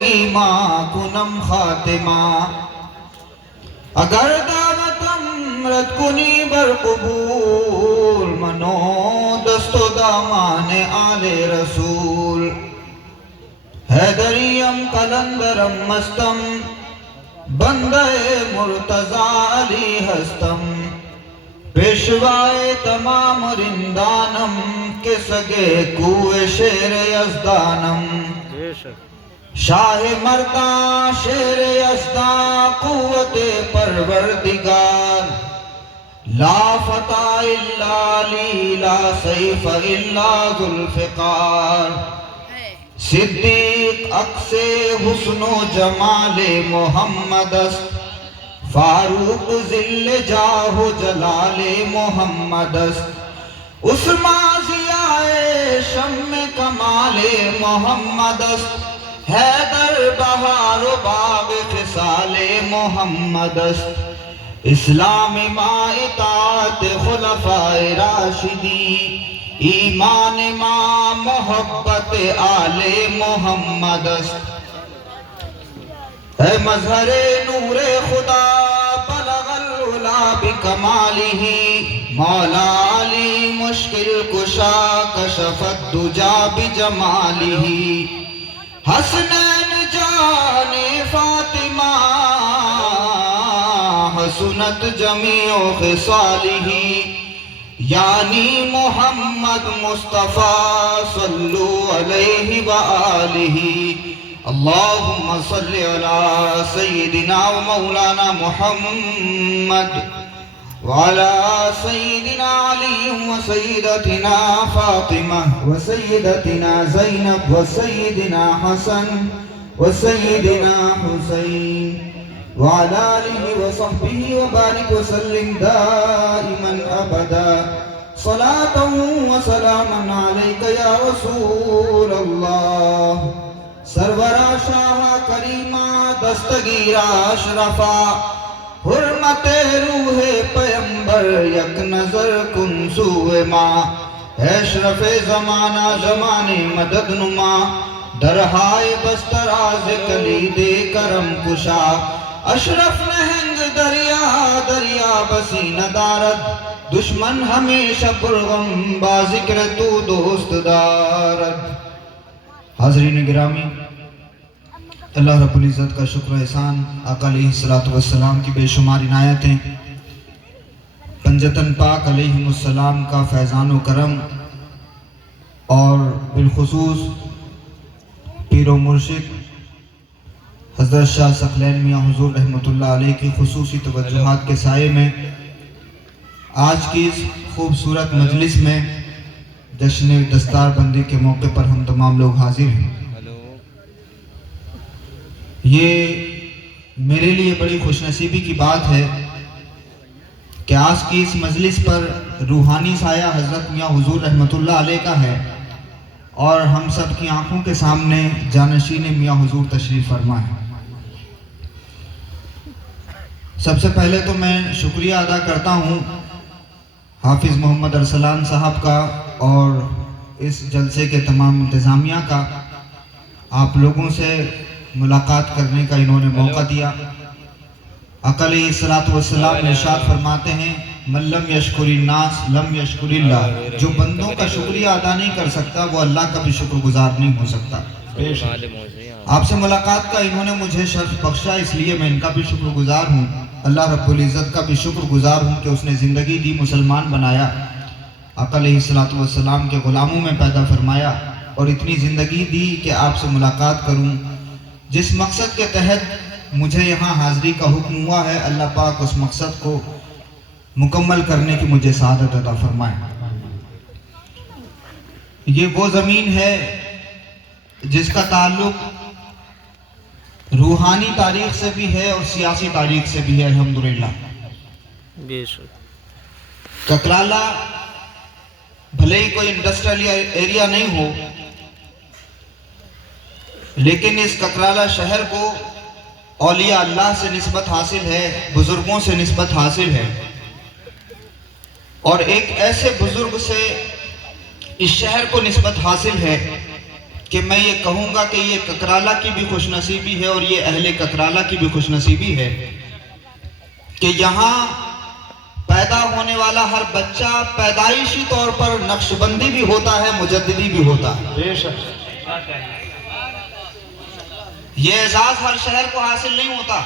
ماں کنم خاتمہ اگر دعوتم رد کنی بر قبول منو دست و دامان آل رسول حیدریم قلندرم مستم بندہ مرتضی علی ہستم پیشوائے تمام رندانم کے سگے کوئے شیر یزدانم شاہ مردان شیر یزدان قوت پروردگار لا فتح الا علی لا سیف الا ذوالفقار صدیق عکس حسن و جمال محمد است فاروق ذل جاہ و جلال محمد است عثمان ضیاء شم کمال محمد است حیدر بہار و باغ خصال محمد است اسلام ما اطاعت خلفاء راشدین ایمان ما محبت آل محمد است اے مظہر نور خدا بلغ العلا بکمالہ مولا علی مشکل کشا کشف الدجا بجمالہ حسنین جان فاطمہ حسنت جمیع خصالہ یعنی محمد مصطفیٰ صلو علیہ وآلہ اللہم صلی علی سیدنا و مولانا محمد وعلى سيدنا علي وسيدتنا فاطمة وسيدتنا زينب وسيدنا حسن وسيدنا حسين وعلى آله وصحبه وبارك وسلم دائما أبدا صلاة وسلاما عليك يا رسول الله سرورا شاہ کریمہ دستگیرہ اشرفا حرمت روح پیمبر یک نظر کن سوئے ماں اشرف زمانہ زمانے مدد نما درہائے بستراز کلید کرم کشا اشرف نہنگ دریا دریا بسی ندارد دشمن ہمیشہ پرغم با ذکر تو دوست دارد حاضرین گرامی اللہ رب العزت کا شکر و احسان آقا علیہ السلام کی بے شمار عنایتیں پنجتن پاک علیہ السلام کا فیضان و کرم اور بالخصوص پیر و مرشد حضرت شاہ ثقلین میاں حضور رحمۃ اللہ علیہ کی خصوصی توجہات کے سائے میں آج کی اس خوبصورت مجلس میں جشن دستار بندی کے موقع پر ہم تمام لوگ حاضر ہیں۔ یہ میرے لیے بڑی خوش نصیبی کی بات ہے کہ آج کی اس مجلس پر روحانی سایہ حضرت میاں حضور رحمۃ اللہ علیہ کا ہے اور ہم سب کی آنکھوں کے سامنے جانشین میاں حضور تشریف فرما ہے۔ سب سے پہلے تو میں شکریہ ادا کرتا ہوں حافظ محمد ارسلان صاحب کا اور اس جلسے کے تمام انتظامیہ کا، آپ لوگوں سے ملاقات کرنے کا انہوں نے موقع دیا۔ آقا علیہ السلام ارشاد فرماتے ہیں من لم یشکر الناس لم یشکر اللہ، جو بندوں کا شکریہ ادا نہیں کر سکتا وہ اللہ کا بھی شکر گزار نہیں ہو سکتا۔ آپ سے ملاقات کا انہوں نے مجھے شرف بخشا، اس لیے میں ان کا بھی شکر گزار ہوں، اللہ رب العزت کا بھی شکر گزار ہوں کہ اس نے زندگی دی، مسلمان بنایا، آقا علیہ السلام کے غلاموں میں پیدا فرمایا اور اتنی زندگی دی کہ آپ سے ملاقات کروں۔ جس مقصد کے تحت مجھے یہاں حاضری کا حکم ہوا ہے، اللہ پاک اس مقصد کو مکمل کرنے کی مجھے سعادت عطا فرمائے۔ یہ وہ زمین ہے جس کا تعلق روحانی تاریخ سے بھی ہے اور سیاسی تاریخ سے بھی ہے، الحمدللہ۔ ککرالہ بھلے ہی کوئی انڈسٹریل ایریا نہیں ہو، لیکن اس ککرالہ شہر کو اولیاء اللہ سے نسبت حاصل ہے، بزرگوں سے نسبت حاصل ہے، اور ایک ایسے بزرگ سے اس شہر کو نسبت حاصل ہے کہ میں یہ کہوں گا کہ یہ ککرالہ کی بھی خوش نصیبی ہے اور یہ اہل ککرالہ کی بھی خوش نصیبی ہے کہ یہاں پیدا ہونے والا ہر بچہ پیدائشی طور پر نقشبندی بھی ہوتا ہے، مجددی بھی ہوتا ہے۔ یہ اعزاز ہر شہر کو حاصل نہیں ہوتا۔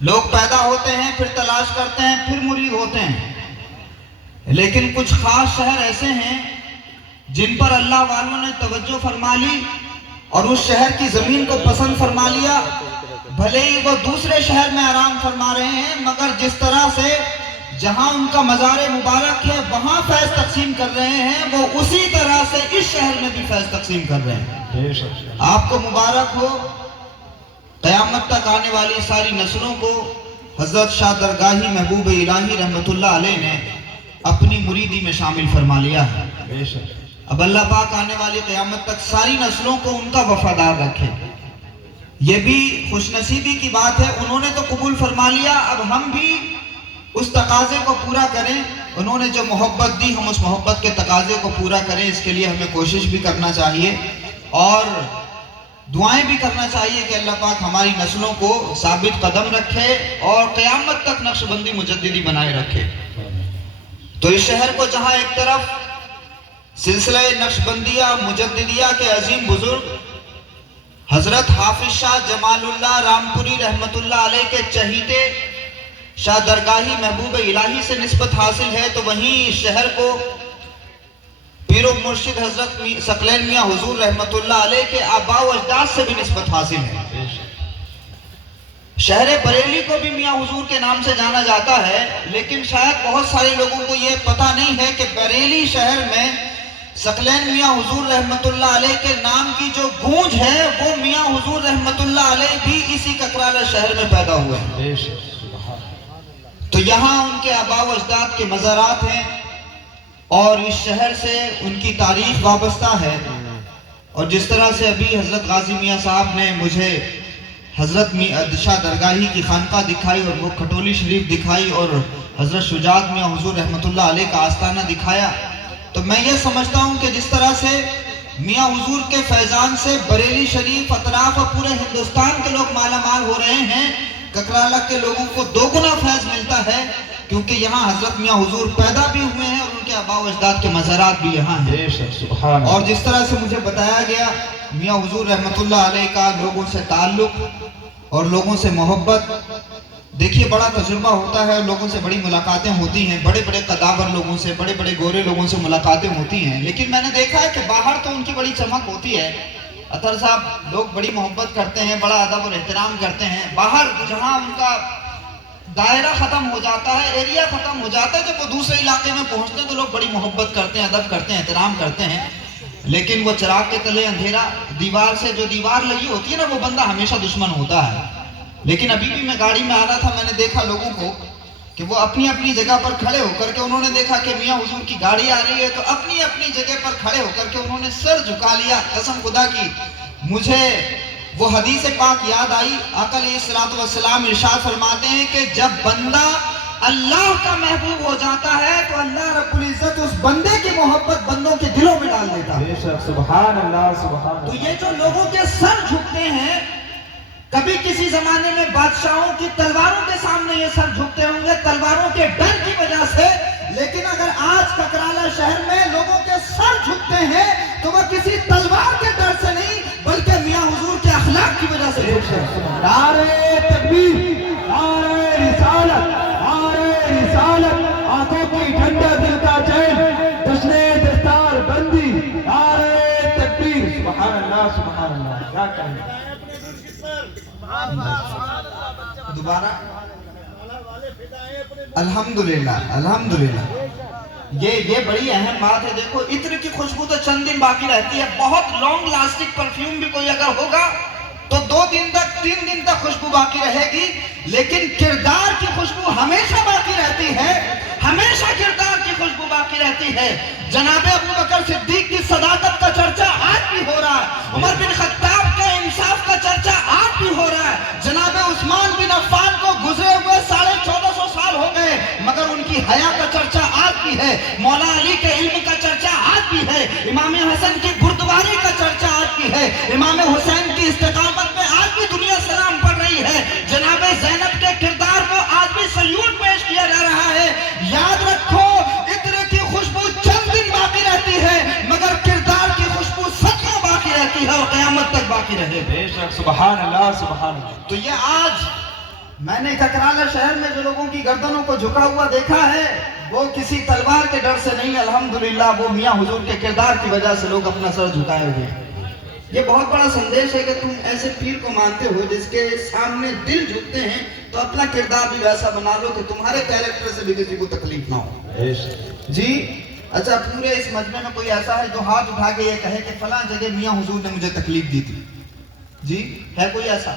لوگ پیدا ہوتے ہیں، پھر تلاش کرتے ہیں، پھر مرید ہوتے ہیں، لیکن کچھ خاص شہر ایسے ہیں جن پر اللہ والوں نے توجہ فرما لی اور اس شہر کی زمین کو پسند فرما لیا، بھلے ہی وہ دوسرے شہر میں آرام فرما رہے ہیں، مگر جس طرح سے جہاں ان کا مزار مبارک ہے وہاں فیض تقسیم کر رہے ہیں، وہ اسی طرح سے اس شہر میں بھی فیض تقسیم کر رہے ہیں۔ آپ کو مبارک ہو، قیامت تک آنے والی ساری نسلوں کو حضرت شاہ درگاہی محبوب الہی رحمت اللہ علیہ نے اپنی مریدی میں شامل فرما لیا ہے۔ اب اللہ پاک آنے والی قیامت تک ساری نسلوں کو ان کا وفادار رکھے، یہ بھی خوش نصیبی کی بات ہے۔ انہوں نے تو قبول فرما لیا، اب ہم بھی اس تقاضے کو پورا کریں۔ انہوں نے جو محبت دی، ہم اس محبت کے تقاضے کو پورا کریں، اس کے لیے ہمیں کوشش بھی کرنا چاہیے اور دعائیں بھی کرنا چاہیے کہ اللہ پاک ہماری نسلوں کو ثابت قدم رکھے اور قیامت تک نقشبندی مجددی بنائے رکھے۔ تو اس شہر کو جہاں ایک طرف سلسلہ نقشبندیہ مجددیہ کے عظیم بزرگ حضرت حافظ شاہ جمال اللہ رامپوری رحمت اللہ علیہ کے چہیتے شاہ درگاہی محبوب الہی سے نسبت حاصل ہے، تو وہیں اس شہر کو پیر و مرشد حضرت ثقلین میاں حضور رحمت اللہ علیہ کے آباء و اجداد سے بھی نسبت حاصل ہے۔ شہر بریلی کو بھی میاں حضور کے نام سے جانا جاتا ہے، لیکن شاید بہت سارے لوگوں کو یہ پتہ نہیں ہے کہ بریلی شہر میں ثقلین میاں حضور رحمت اللہ علیہ کے نام کی جو گونج ہے وہ میاں حضور رحمت اللہ علیہ بھی اسی ککرالہ شہر میں پیدا ہوئے ہیں۔ تو یہاں ان کے آباء و اجداد کے مزارات ہیں اور اس شہر سے ان کی تاریخ وابستہ ہے۔ اور جس طرح سے ابھی حضرت غازی میاں صاحب نے مجھے حضرت شاہ درگاہی کی خانقاہ دکھائی اور وہ کھٹولی شریف دکھائی اور حضرت شجاعت میاں حضور رحمت اللہ علیہ کا آستانہ دکھایا، تو میں یہ سمجھتا ہوں کہ جس طرح سے میاں حضور کے فیضان سے بریلی شریف اطراف اور پورے ہندوستان کے لوگ مالا مال ہو رہے ہیں، ککرالہ کے لوگوں کو دو گنا فیض ملتا ہے، کیونکہ یہاں حضرت میاں حضور پیدا بھی ہوئے ہیں اور ان کے آباء و اجداد کے مزارات بھی یہاں ہیں۔ اور جس طرح سے مجھے بتایا گیا میاں حضور رحمت اللہ علیہ کا لوگوں سے تعلق اور لوگوں سے محبت، دیکھیے بڑا تجربہ ہوتا ہے، لوگوں سے بڑی ملاقاتیں ہوتی ہیں، بڑے بڑے قداور لوگوں سے، بڑے بڑے گورے لوگوں سے ملاقاتیں ہوتی ہیں، لیکن میں نے دیکھا ہے کہ باہر تو ان کی بڑی چمک ہوتی ہے، اطہر صاحب لوگ بڑی محبت کرتے ہیں، بڑا ادب اور احترام کرتے ہیں، باہر جہاں ان کا دائرہ ختم ہو جاتا ہے، ایریا ختم ہو جاتا ہے، جب وہ دوسرے علاقے میں پہنچتے ہیں تو لوگ بڑی محبت کرتے ہیں، ادب کرتے ہیں، احترام کرتے ہیں، لیکن وہ چراغ کے تلے اندھیرا، دیوار سے جو دیوار لگی ہوتی ہے نا وہ بندہ ہمیشہ دشمن ہوتا ہے۔ لیکن ابھی بھی میں گاڑی میں آ رہا تھا، میں نے دیکھا لوگوں کو کہ وہ اپنی اپنی جگہ پر کھڑے ہو کر کے انہوں نے دیکھا کہ میاں حضور کی گاڑی آ رہی ہے تو اپنی اپنی جگہ پر کھڑے ہو کر کے انہوں نے سر جھکا لیا۔ قسم خدا کی مجھے وہ حدیث پاک یاد آئی، آقا علیہ الصلوۃ والسلام ارشاد فرماتے ہیں کہ جب بندہ اللہ کا محبوب ہو جاتا ہے تو اللہ رب العزت اس بندے کی محبت بندوں کے دلوں میں ڈال دیتا ہے۔ سبحان اللہ سبحان اللہ۔ تو یہ جو لوگوں کے سر جھکتے ہیں، کبھی کسی زمانے میں بادشاہوں کی تلواروں کے سامنے یہ سر جھکتے ہوں گے تلواروں کے ڈر کی وجہ سے، لیکن اگر آج ککرالہ شہر میں لوگوں کے سر جھکتے ہیں تو وہ کسی تلوار کے ڈر سے نہیں بلکہ میاں حضور کے اخلاق کی وجہ سے جھکتے ہیں۔ نعرہ تکبیر، نعرہ رسالت، نعرہ رسالت، آنکھوں کی ٹھنڈا دل کا چین، جشن دستار بندی، نعرہ تکبیر، سبحان اللہ سبحان اللہ۔ کیا کہیں دوبارہ الحمدللہ الحمدللہ، یہ بڑی اہم بات ہے۔ دیکھو عطر کی خوشبو تو چند دن باقی رہتی ہے، بہت لانگ لاسٹنگ پرفیوم بھی کوئی اگر ہوگا تو 2 دن تک 3 دن تک خوشبو باقی رہے گی، لیکن کردار کی خوشبو ہمیشہ باقی رہتی ہے، ہمیشہ کردار کی خوشبو باقی رہتی ہے۔ جناب ابو بکر صدیق کی صداقت کا چرچا آج بھی ہو رہا ہے، عمر بن خطاب کے انصاف کا چرچا آج بھی ہو رہا ہے، جناب عثمان بن عفان کو گزرے ہوئے 1450 سال ہو گئے مگر ان کی حیا کا چرچا آج بھی ہے، مولا علی کے علم کا چرچا آج بھی ہے، امام حسن کی بردباری کا چرچا آج کی ہے. امام حسین کی استقامت پہ آج بھی دنیا سلام پڑھ رہی ہے. جناب زینب کے کردار کو آج بھی سلیوٹ پیش کیا جا رہا ہے. یاد رکھو عطر کی خوشبو چند دن باقی رہتی ہے مگر کردار کی خوشبو صدیوں باقی رہتی ہے اور قیامت تک باقی رہے. بے شک. سبحان اللہ سبحان اللہ. تو یہ آج میں نے ککرالہ شہر میں جو لوگوں کی گردنوں کو جھکا ہوا دیکھا ہے وہ کسی تلوار کے ڈر سے نہیں, الحمدللہ وہ میاں حضور کے کردار کی وجہ سے لوگ اپنا سر جھکائے ہوئے ہیں. یہ بہت بڑا سندیش ہے کہ تم ایسے پیر کو مانتے ہو جس کے سامنے دل جھکتے ہیں تو اپنا کردار بھی ویسا بنا لو کہ تمہارے کیریکٹر سے بھی کسی کو تکلیف نہ ہو. جی اچھا, پورے اس مجمع میں کوئی ایسا ہے جو ہاتھ اٹھا کے یہ کہے کہ فلاں جگہ میاں حضور نے مجھے تکلیف دی تھی؟ جی ہے کوئی ایسا؟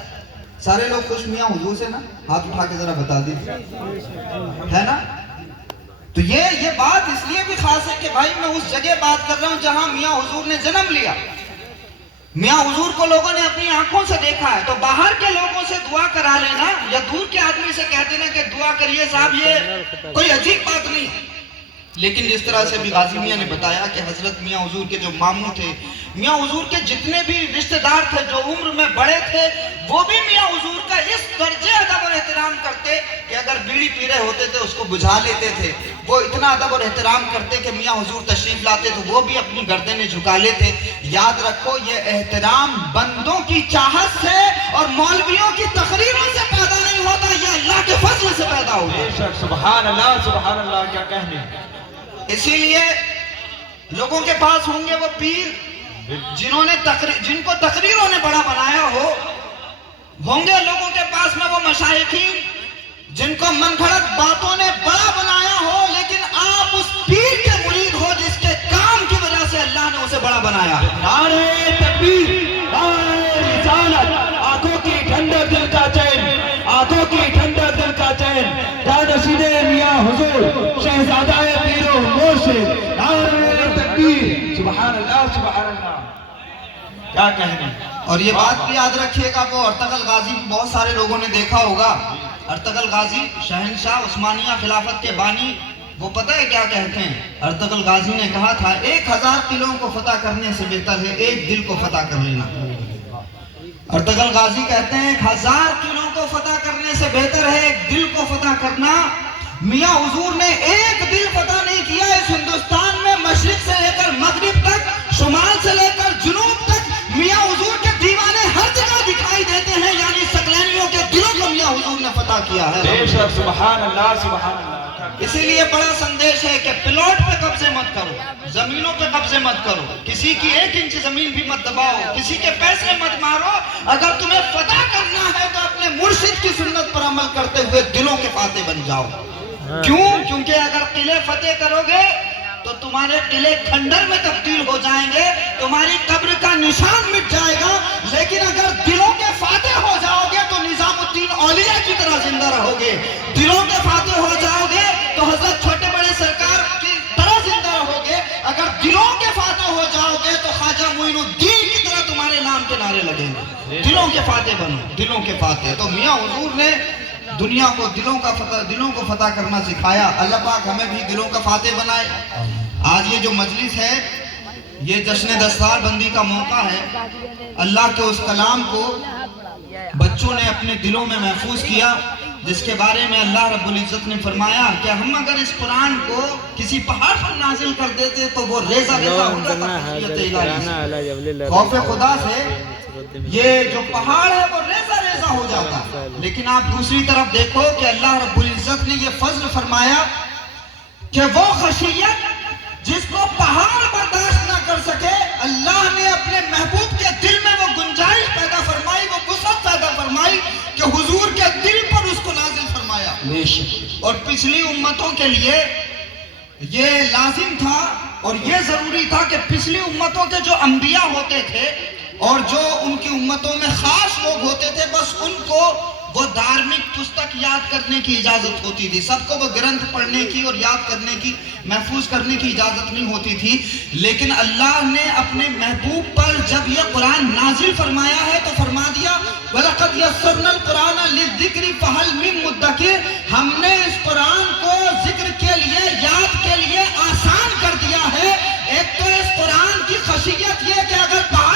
سارے لوگ خوش میاں حضور سے نا؟ ہاتھ اٹھا کے ذرا بتا دیجیے, ہے نا؟ تو یہ بات اس لیے بھی خاص ہے کہ بھائی میں اس جگہ بات کر رہا ہوں جہاں میاں حضور نے جنم لیا. میاں حضور کو لوگوں نے اپنی آنکھوں سے دیکھا ہے. تو باہر کے لوگوں سے دعا کرا لینا یا دور کے آدمی سے کہہ دینا کہ دعا کریے صاحب, یہ کوئی عجیب بات نہیں. لیکن جس طرح سے بھی غازی میاں نے بتایا کہ حضرت میاں حضور کے جو ماموں تھے, میاں حضور کے جتنے بھی رشتہ دار تھے جو عمر میں بڑے تھے, وہ بھی میاں حضور کا اس درجے ادب اور احترام کرتے کہ اگر بیڑی پی رہے ہوتے تھے اس کو بجھا لیتے تھے. وہ اتنا ادب اور احترام کرتے کہ میاں حضور تشریف لاتے تو وہ بھی اپنی گردنیں جھکا لیتے. یاد رکھو یہ احترام بندوں کی چاہت سے اور مولویوں کی تقریروں سے پیدا نہیں ہوتا, یہ اللہ کے فضل سے پیدا ہوتا. بے شک. سبحان اللہ سبحان اللہ. کیا کہنے. اسی لیے لوگوں کے پاس ہوں گے وہ پیر جن کو تقریروں نے بڑا بنایا ہو, ہوں گے لوگوں کے پاس میں وہ مشائخین جن کو من گھڑت باتوں نے بڑا بنایا ہو, لیکن آپ اس پیر کے مرید ہو جس کے کام کی وجہ سے اللہ نے اسے بڑا بنایا. نعرہ تکبیر, نعرہ رسالت, آنکھوں کی ٹھنڈک دل کا چین, آنکھوں کی ٹھنڈک دل کا چین, جانشین میاں حضور شہزادہ پیر و مرشد. نعرہ تکبیر. سبحان اللہ سبحان اللہ. کیا کہنے. اور یہ بات بھی یاد رکھیے گا, وہ ارطغرل غازی بہت سارے لوگوں نے دیکھا ہوگا. ارطغرل غازی شہنشاہ عثمانیہ خلافت کے بانی, وہ پتہ ہے کیا کہتے ہیں؟ ارطغرل غازی نے کہا تھا 1000 قلعوں کو فتح کرنے سے بہتر ہے ایک دل کو فتح کر لینا. ارطغرل غازی کہتے ہیں 1000 قلعوں کو فتح کرنے سے بہتر ہے ایک دل کو فتح کرنا. میاں حضور نے ایک دل فتح نہیں کیا اس ہندوستان میں, مشرق سے لے کر مغرب تک, شمال سے لے کر جنوب تک میاں حضور کے دیوانے ہر جگہ دکھائی دیتے ہیں. یعنی سکلینیوں کے دلوں کو میاں حضور نے فتح کیا ہے. بے شک. سبحان اللہ سبحان اللہ. اسی لیے بڑا سندیش ہے کہ پلاٹ پہ قبضے مت کرو, زمینوں پہ قبضے مت کرو, کسی کی 1 انچ زمین بھی مت دباؤ, کسی کے پیسے مت مارو. اگر تمہیں فتح کرنا ہے تو اپنے مرشد کی سنت پر عمل کرتے ہوئے دلوں کے فاتح بن جاؤ. کیوں؟ کیونکہ اگر قلعے فتح کرو گے تو تمہارے قلعے کھنڈر میں تبدیل ہو جائیں گے, تمہاری قبر کا نشان مٹ جائے گا. لیکن اگر دلوں کے فاتح ہو جاؤ گے تو نظام الدین اولیاء کی طرح زندہ رہو گے. دلوں کے فاتح ہو جاؤ گے تو حضرت چھوٹے بڑے سرکار کی طرح زندہ رہو گے. اگر دلوں کے فاتح ہو جاؤ گے تو خواجہ معین الدین کی طرح تمہارے نام کے نعرے لگیں گے. دلوں کے فاتح بنو, دلوں کے فاتح. تو میاں حضور نے دنیا کو دلوں کو فتح کرنا سکھایا. اللہ پاک ہمیں بھی دلوں کا فاتح بنائے. آج یہ جو مجلس ہے یہ جشن دستار بندی کا موقع ہے. اللہ کے اس کلام کو بچوں نے اپنے دلوں میں محفوظ کیا جس کے بارے میں اللہ رب العزت نے فرمایا کہ ہم اگر اس قرآن کو کسی پہاڑ پر نازل کر دیتے تو وہ ریزہ ریزہ ہو جاتا. خوف خدا سے یہ جو پہاڑ ہے وہ ریزہ ریزہ ہو جاتا. لیکن آپ دوسری طرف دیکھو کہ اللہ رب العزت نے یہ فضل فرمایا کہ وہ خشیت جس کو پہاڑ برداشت نہ کر سکے, اللہ نے اپنے محبوب کے دل میں وہ گنجائش پیدا فرمائی, وہ وسعت پیدا فرمائی کہ حضور کے دل پر اس کو نازل فرمایا. اور پچھلی امتوں کے لیے یہ لازم تھا اور یہ ضروری تھا کہ پچھلی امتوں کے جو انبیاء ہوتے تھے اور جو ان کی امتوں میں خاص لوگ ہوتے تھے, بس ان کو وہ دھارمک پستک یاد کرنے کی اجازت ہوتی تھی. سب کو وہ گرنتھ پڑھنے کی اور یاد کرنے کی, محفوظ کرنے کی اجازت نہیں ہوتی تھی. لیکن اللہ نے اپنے محبوب پر جب یہ قرآن نازل فرمایا ہے تو فرما دیا وَلَقَدْ يَسَّرْنَا الْقُرْآنَ لِلذِّكْرِ فَهَلْ مِن مُدَّكِرٍ. ہم نے اس قرآن کو ذکر کے لیے, یاد کے لیے آسان کر دیا ہے. ایک تو اس قرآن کی خاصیت یہ کہ اگر پہاڑ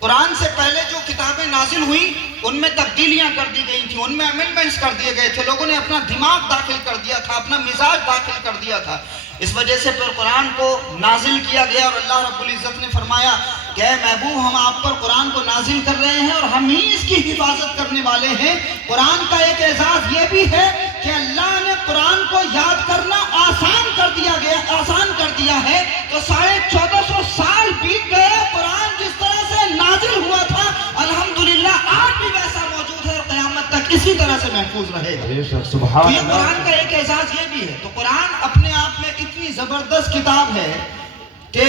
قرآن سے پہلے جو کتابیں نازل ہوئی ان میں تبدیلیاں کر دی گئی تھیں، ان میں امینڈمنٹس کر دیے گئے تھے، لوگوں نے اپنا دماغ داخل کر دیا تھا، اپنا مزاج داخل کر دیا تھا. اس وجہ سے پھر قرآن کو نازل کیا گیا اور اللہ رب العزت نے فرمایا کہ اے محبوب ہم آپ پر قرآن کو نازل کر رہے ہیں اور ہم ہی اس کی حفاظت کرنے والے ہیں. قرآن کا ایک اعزاز یہ بھی ہے کہ اللہ نے قرآن کو یاد کرنا آسان کر دیا ہے. تو 1450 سال بیت گئے، قرآن جس طرح سے نازل ہوا تھا الحمدللہ آج بھی ویسا موجود ہے اور قیامت تک اسی طرح سے محفوظ رہے گا. تو یہ قرآن کا ایک اعزاز یہ بھی ہے. تو قرآن اپنے آپ میں اتنی زبردست کتاب ہے کہ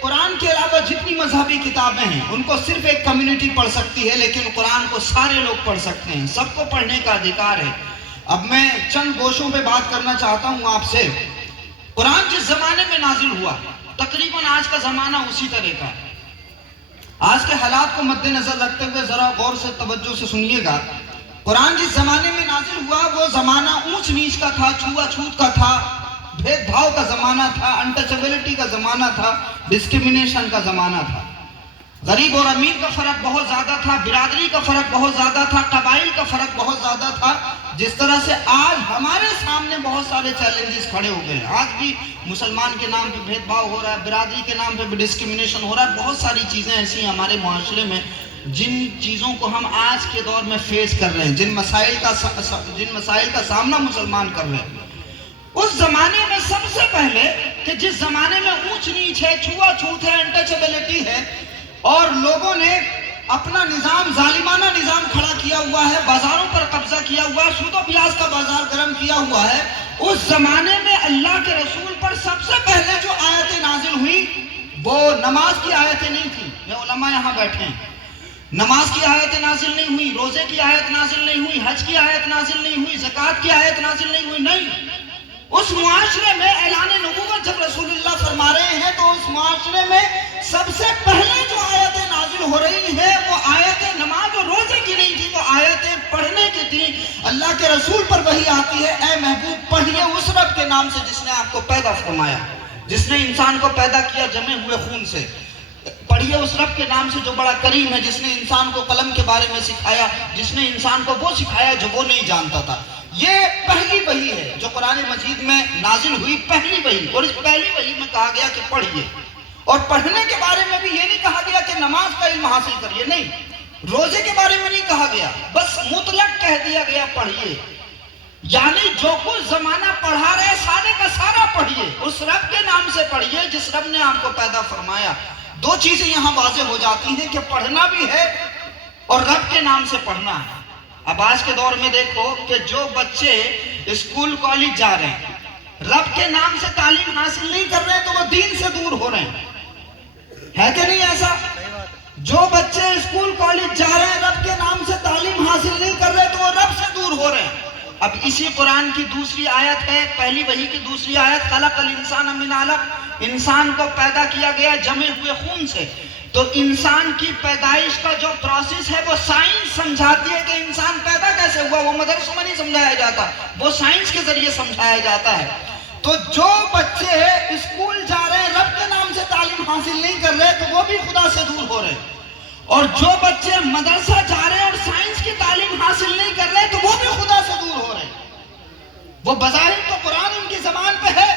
قرآن کے علاوہ جتنی مذہبی کتابیں ہیں ان کو صرف ایک کمیونٹی پڑھ سکتی ہے، لیکن قرآن کو سارے لوگ پڑھ سکتے ہیں، سب کو پڑھنے کا ادھیکار ہے. اب میں چند گوشوں پہ بات کرنا چاہتا ہوں آپ سے. قرآن جس زمانے میں نازل ہوا تقریباً آج کا زمانہ اسی طرح کا ہے. آج کے حالات کو مد نظر رکھتے ہوئے ذرا غور سے توجہ سے سنیے گا. قرآن جس زمانے میں نازل ہوا وہ زمانہ اونچ نیچ کا تھا، چھوا چھوت کا تھا، بھید بھاؤ کا زمانہ تھا، انٹچبلٹی کا زمانہ تھا، ڈسکریمنیشن کا زمانہ تھا. غریب اور امیر کا فرق بہت زیادہ تھا، برادری کا فرق بہت زیادہ تھا، قبائل کا فرق بہت زیادہ تھا. جس طرح سے آج ہمارے سامنے بہت سارے چیلنجز کھڑے ہو گئے ہیں. آج بھی مسلمان کے نام پہ بھید بھاؤ ہو رہا ہے، برادری کے نام پہ بھی ڈسکریمنیشن ہو رہا ہے. بہت ساری چیزیں ایسی ہیں ہمارے معاشرے میں جن چیزوں کو ہم آج کے دور میں فیس کر رہے ہیں، جن مسائل کا سامنا مسلمان کر رہے ہیں. اس زمانے میں سب سے پہلے کہ جس زمانے میں اونچ نیچ ہے، چھوا چھوت ہے، انٹچبلٹی ہے اور لوگوں نے اپنا نظام، ظالمانہ نظام کھڑا کیا ہوا ہے، بازاروں پر قبضہ کیا ہوا ہے، سود و پیاز کا بازار گرم کیا ہوا ہے، اس زمانے میں اللہ کے رسول پر سب سے پہلے جو آیتیں نازل ہوئی وہ نماز کی آیتیں نہیں تھیں. یہ علماء یہاں بیٹھے ہیں. نماز کی آیت نازل نہیں ہوئی، روزے کی آیت نازل نہیں ہوئی، حج کی آیت نازل نہیں ہوئی، زکوٰۃ کی آیت نازل نہیں ہوئی. نہیں، اس معاشرے میں اعلان نبوت جب رسول اللہ فرما رہے ہیں تو اس معاشرے میں سب سے پہلے جو آیتیں نازل ہو رہی ہیں وہ آیتیں نماز اور روزے کی نہیں تھی، وہ آیتیں پڑھنے کی تھی. اللہ کے رسول پر وحی آتی ہے اے محبوب پڑھیے اس رب کے نام سے جس نے آپ کو پیدا فرمایا، جس نے انسان کو پیدا کیا جمے ہوئے خون سے. پڑھیے اس رب کے نام سے جو بڑا کریم ہے، جس نے انسان کو قلم کے بارے میں سکھایا، جس نے انسان کو وہ سکھایا جو وہ نہیں جانتا تھا. یہ پہلی وحی ہے جو قرآن مجید میں نازل ہوئی، پہلی وحی. اور اس پہلی وحی میں کہا گیا کہ پڑھیے، اور پڑھنے کے بارے میں بھی یہ نہیں کہا گیا کہ نماز کا علم حاصل کریے، نہیں، روزے کے بارے میں نہیں کہا گیا، بس مطلق کہہ دیا گیا پڑھیے. یعنی جو کچھ زمانہ پڑھا رہے سارے کا سارا پڑھیے، اس رب کے نام سے پڑھیے جس رب نے آپ کو پیدا فرمایا. دو چیزیں یہاں واضح ہو جاتی ہیں کہ پڑھنا بھی ہے اور رب کے نام سے پڑھنا ہے. اب آج کے دور میں دیکھو کہ جو بچے اسکول کالج جا رہے ہیں رب کے نام سے تعلیم حاصل نہیں کر رہے تو وہ دین سے دور ہو رہے ہیں. ہے کہ نہیں ایسا؟ جو بچے اسکول کالج جا رہے ہیں رب کے نام سے تعلیم حاصل نہیں کر رہے تو وہ رب سے دور ہو رہے ہیں. اب اسی قرآن کی دوسری آیت ہے، پہلی وحی کی دوسری آیت، خلق الانسان من علق، انسان کو پیدا کیا گیا جمے ہوئے خون سے. تو انسان کی پیدائش کا جو پروسیس ہے وہ سائنس سمجھاتی ہے کہ انسان پیدا کیسے ہوا. وہ مدرسوں میں نہیں سمجھایا جاتا، وہ سائنس کے ذریعے سمجھایا جاتا ہے. تو جو بچے اسکول جا رہے ہیں رب کے نام سے تعلیم حاصل نہیں کر رہے تو وہ بھی خدا سے دور ہو رہے ہیں، اور جو بچے مدرسہ جا رہے ہیں اور سائنس کی تعلیم حاصل نہیں کر رہے تو وہ بھی خدا سے دور ہو رہے ہیں. وہ بظاہر تو قرآن ان کی زبان پہ ہے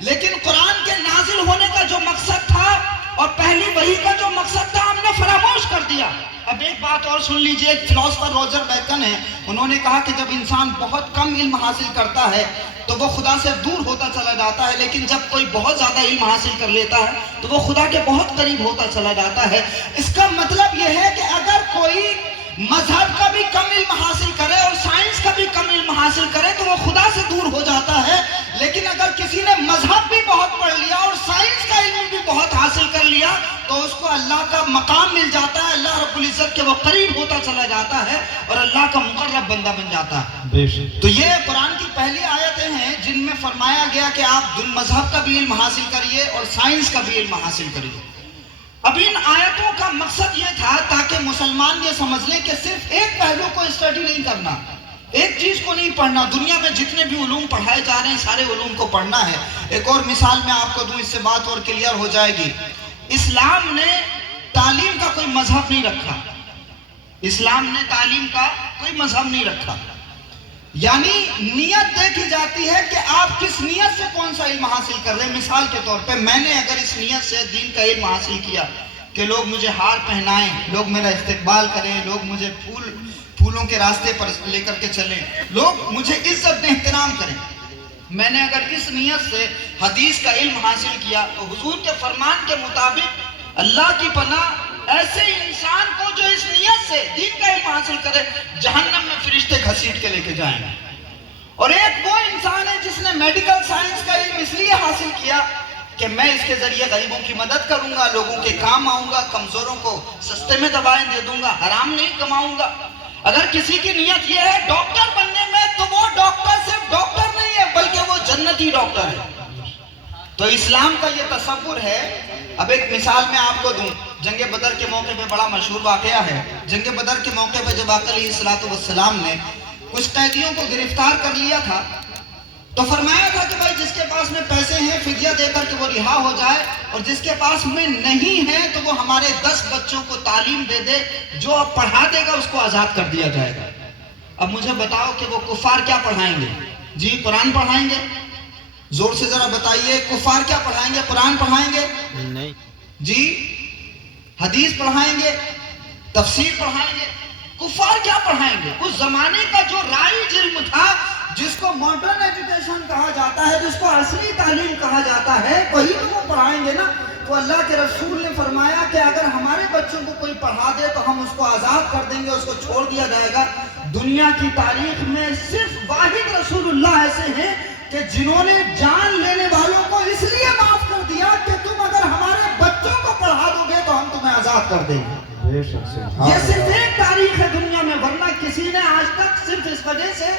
لیکن قرآن کے نازل ہونے کا جو مقصد تھا اور پہلی وحی کا جو مقصد تھا ہم نے فراموش کر دیا. اب ایک بات اور سن لیجئے. ایک فلاسفر روجر بیکن ہے، انہوں نے کہا کہ جب انسان بہت کم علم حاصل کرتا ہے تو وہ خدا سے دور ہوتا چلا جاتا ہے، لیکن جب کوئی بہت زیادہ علم حاصل کر لیتا ہے تو وہ خدا کے بہت قریب ہوتا چلا جاتا ہے. اس کا مطلب یہ ہے کہ اگر کوئی مذہب کا بھی کم علم حاصل کرے اور سائنس کا بھی کم علم حاصل کرے تو وہ خدا سے دور ہو جاتا ہے. لیکن اگر کسی نے مذہب بھی بہت پڑھ لیا اور سائنس کا علم بھی بہت حاصل کر لیا تو اس کو اللہ کا مقام مل جاتا ہے، اللہ رب العزت کے وہ قریب ہوتا چلا جاتا ہے اور اللہ کا مقرب بندہ بن جاتا ہے. تو یہ قرآن کی پہلی آیتیں ہیں جن میں فرمایا گیا کہ آپ مذہب کا بھی علم حاصل کریے اور سائنس کا بھی علم حاصل کریے. اب ان آیتوں کا مقصد یہ تھا تاکہ مسلمان یہ سمجھ لیں کہ صرف ایک پہلو کو اسٹڈی نہیں کرنا، ایک چیز کو نہیں پڑھنا. دنیا میں جتنے بھی علوم پڑھائے جا رہے ہیں سارے علوم کو پڑھنا ہے. ایک اور مثال میں آپ کو دوں، اس سے بات اور کلیئر ہو جائے گی. اسلام نے تعلیم کا کوئی مذہب نہیں رکھا، اسلام نے تعلیم کا کوئی مذہب نہیں رکھا، یعنی نیت دیکھی جاتی ہے کہ آپ کس نیت سے کون سا علم حاصل کر رہے ہیں۔ مثال کے طور پہ میں نے اگر اس نیت سے دین کا علم حاصل کیا کہ لوگ مجھے ہار پہنائیں، لوگ میرا استقبال کریں، لوگ مجھے پھولوں کے راستے پر لے کر کے چلیں، لوگ مجھے عزت دیں، احترام کریں، میں نے اگر اس نیت سے حدیث کا علم حاصل کیا تو حضور کے فرمان کے مطابق اللہ کی پناہ ایسے انسان کو جو اس نیت سے دین کا علم حاصل کرے جہنم میں فرشتے گھسیٹ کے لے کے جائیں گے۔ اور ایک وہ انسان ہے جس نے میڈیکل سائنس کا علم اس لیے حاصل کیا کہ میں اس کے ذریعے غریبوں کی مدد کروں گا، لوگوں کے کام آؤں گا، کمزوروں کو سستے میں دوائیں دے دوں گا، حرام نہیں کماؤں گا۔ اگر کسی کی نیت یہ ہے ڈاکٹر بننے میں تو وہ ڈاکٹر صرف ڈاکٹر نہیں ہے بلکہ وہ جنتی ڈاکٹر ہے۔ تو اسلام کا یہ تصور ہے۔ اب ایک مثال میں آپ کو دوں، جنگ بدر کے موقع پہ بڑا مشہور واقعہ ہے۔ جنگ بدر کے موقع پہ جب آقا علیہ السلام نے کچھ قیدیوں کو گرفتار کر لیا تھا تو فرمایا تھا کہ بھائی جس کے پاس میں پیسے ہیں فدیہ دے کر کے وہ رہا ہو جائے، اور جس کے پاس میں نہیں ہے تو وہ ہمارے 10 بچوں کو تعلیم دے دے، جو اب پڑھا دے گا اس کو آزاد کر دیا جائے گا۔ اب مجھے بتاؤ کہ وہ کفار کیا پڑھائیں گے؟ جی قرآن پڑھائیں گے؟ زور سے ذرا بتائیے، کفار کیا پڑھائیں گے؟ قرآن پڑھائیں گے؟ نہیں۔ جی حدیث پڑھائیں گے؟ تفسیر پڑھائیں گے؟ کفار کیا پڑھائیں گے؟ اس زمانے کا جو رائج علم تھا، جس کو ماڈرن ایجوکیشن کہا جاتا ہے، جس کو عصری تعلیم کہا جاتا ہے، وہی تو وہ پڑھائیں گے نا۔ تو اللہ کے رسول نے فرمایا کہ اگر ہمارے بچوں کو کوئی پڑھا دے تو ہم اس کو آزاد کر دیں گے، اس کو چھوڑ دیا جائے گا۔ دنیا کی تاریخ میں صرف واحد رسول اللہ ایسے ہیں کہ جنہوں نے جان لینے والوں کو اس لیے معاف کر دیا کہ تم اگر ہمارے بچوں کو پڑھا دو گے تو ہم تمہیں آزاد کر دیں گے۔ یہ صرف ایک تاریخ ہے دنیا میں، ورنہ کسی نے آج تک صرف اس وجہ سے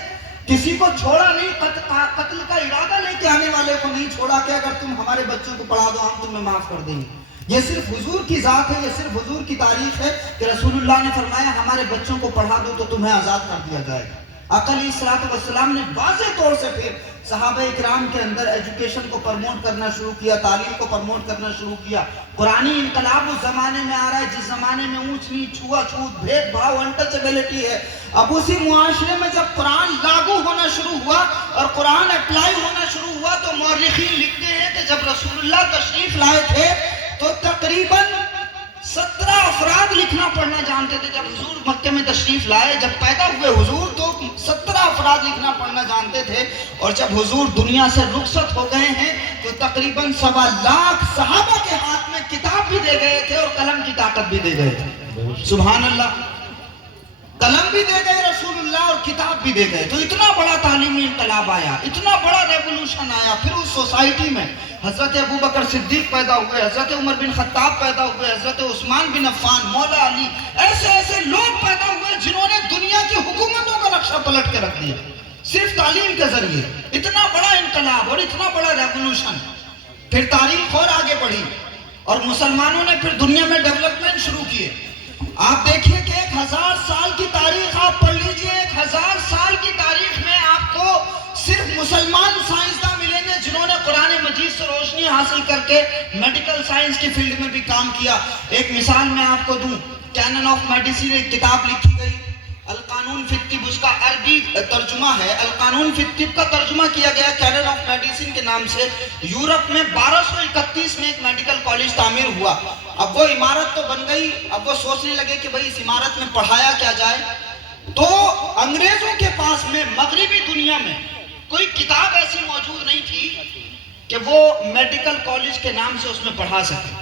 کسی کو چھوڑا نہیں، قتل کا ارادہ لے کے آنے والے کو نہیں چھوڑا کہ اگر تم ہمارے بچوں کو پڑھا دو ہم تمہیں معاف کر دیں گے۔ یہ صرف حضور کی ذات ہے، یہ صرف حضور کی تاریخ ہے کہ رسول اللہ نے فرمایا ہمارے بچوں کو پڑھا دو تو تمہیں آزاد کر دیا جائے گا۔ آقا علیہ السلام نے واضح طور سے پھر صحابہ اکرام کے اندر ایجوکیشن کو پرموٹ کرنا شروع کیا، تعلیم کو پرموٹ کرنا شروع کیا۔ قرآنی انقلاب اس زمانے میں آ رہا ہے جس زمانے میں اونچ نیچ، چھوا چھوت، بھید بھاؤ، انٹچیبلٹی ہے۔ اب اسی معاشرے میں جب قرآن لاگو ہونا شروع ہوا اور قرآن اپلائی ہونا شروع ہوا تو مورخین لکھتے ہیں کہ جب رسول اللہ تشریف لائے تھے تو تقریباً 17 افراد لکھنا پڑھنا جانتے تھے۔ جب حضور مکہ میں تشریف لائے، جب پیدا ہوئے حضور تو 17 افراد لکھنا پڑھنا جانتے تھے، اور جب حضور دنیا سے رخصت ہو گئے ہیں تو تقریباً 1.25 لاکھ صحابہ کے ہاتھ میں کتاب بھی دے گئے تھے اور قلم کی طاقت بھی دے گئے تھے۔ سبحان اللہ، قلم بھی دے گئے رسول اللہ اور کتاب بھی دے گئے۔ تو اتنا بڑا تعلیمی انقلاب آیا، اتنا بڑا ریولوشن آیا۔ پھر اس سوسائٹی میں حضرت ابوبکر صدیق پیدا ہوئے، حضرت عمر بن خطاب پیدا ہوئے، حضرت عثمان بن عفان، مولا علی، ایسے لوگ پیدا ہوئے جنہوں نے دنیا کی حکومتوں کا نقشہ پلٹ کے رکھ دیا صرف تعلیم کے ذریعے۔ اتنا بڑا انقلاب اور اتنا بڑا ریولوشن۔ پھر تاریخ اور آگے بڑھی اور مسلمانوں نے پھر دنیا میں ڈیولپمنٹ شروع کیے۔ آپ دیکھیے کہ 1000 سال کی تاریخ آپ پڑھ لیجئے، 1000 سال کی تاریخ میں آپ کو صرف مسلمان سائنسداں ملیں گے جنہوں نے قرآن مجید سے روشنی حاصل کر کے میڈیکل سائنس کی فیلڈ میں بھی کام کیا۔ ایک مثال میں آپ کو دوں، کینن آف میڈیسن ایک کتاب لکھی گئی، القانون فی الطب، اس کا عربی ترجمہ ہے، القانون فی الطب کا ترجمہ کیا گیا کینن آف میڈیسن کے نام سے۔ یورپ میں 1231 میں ایک میڈیکل کالج تعمیر ہوا۔ اب وہ عمارت تو بن گئی، اب وہ سوچنے لگے کہ بھئی اس عمارت میں پڑھایا کیا جائے، تو انگریزوں کے پاس میں مغربی دنیا میں کوئی کتاب ایسی موجود نہیں تھی کہ وہ میڈیکل کالج کے نام سے اس میں پڑھا سکے۔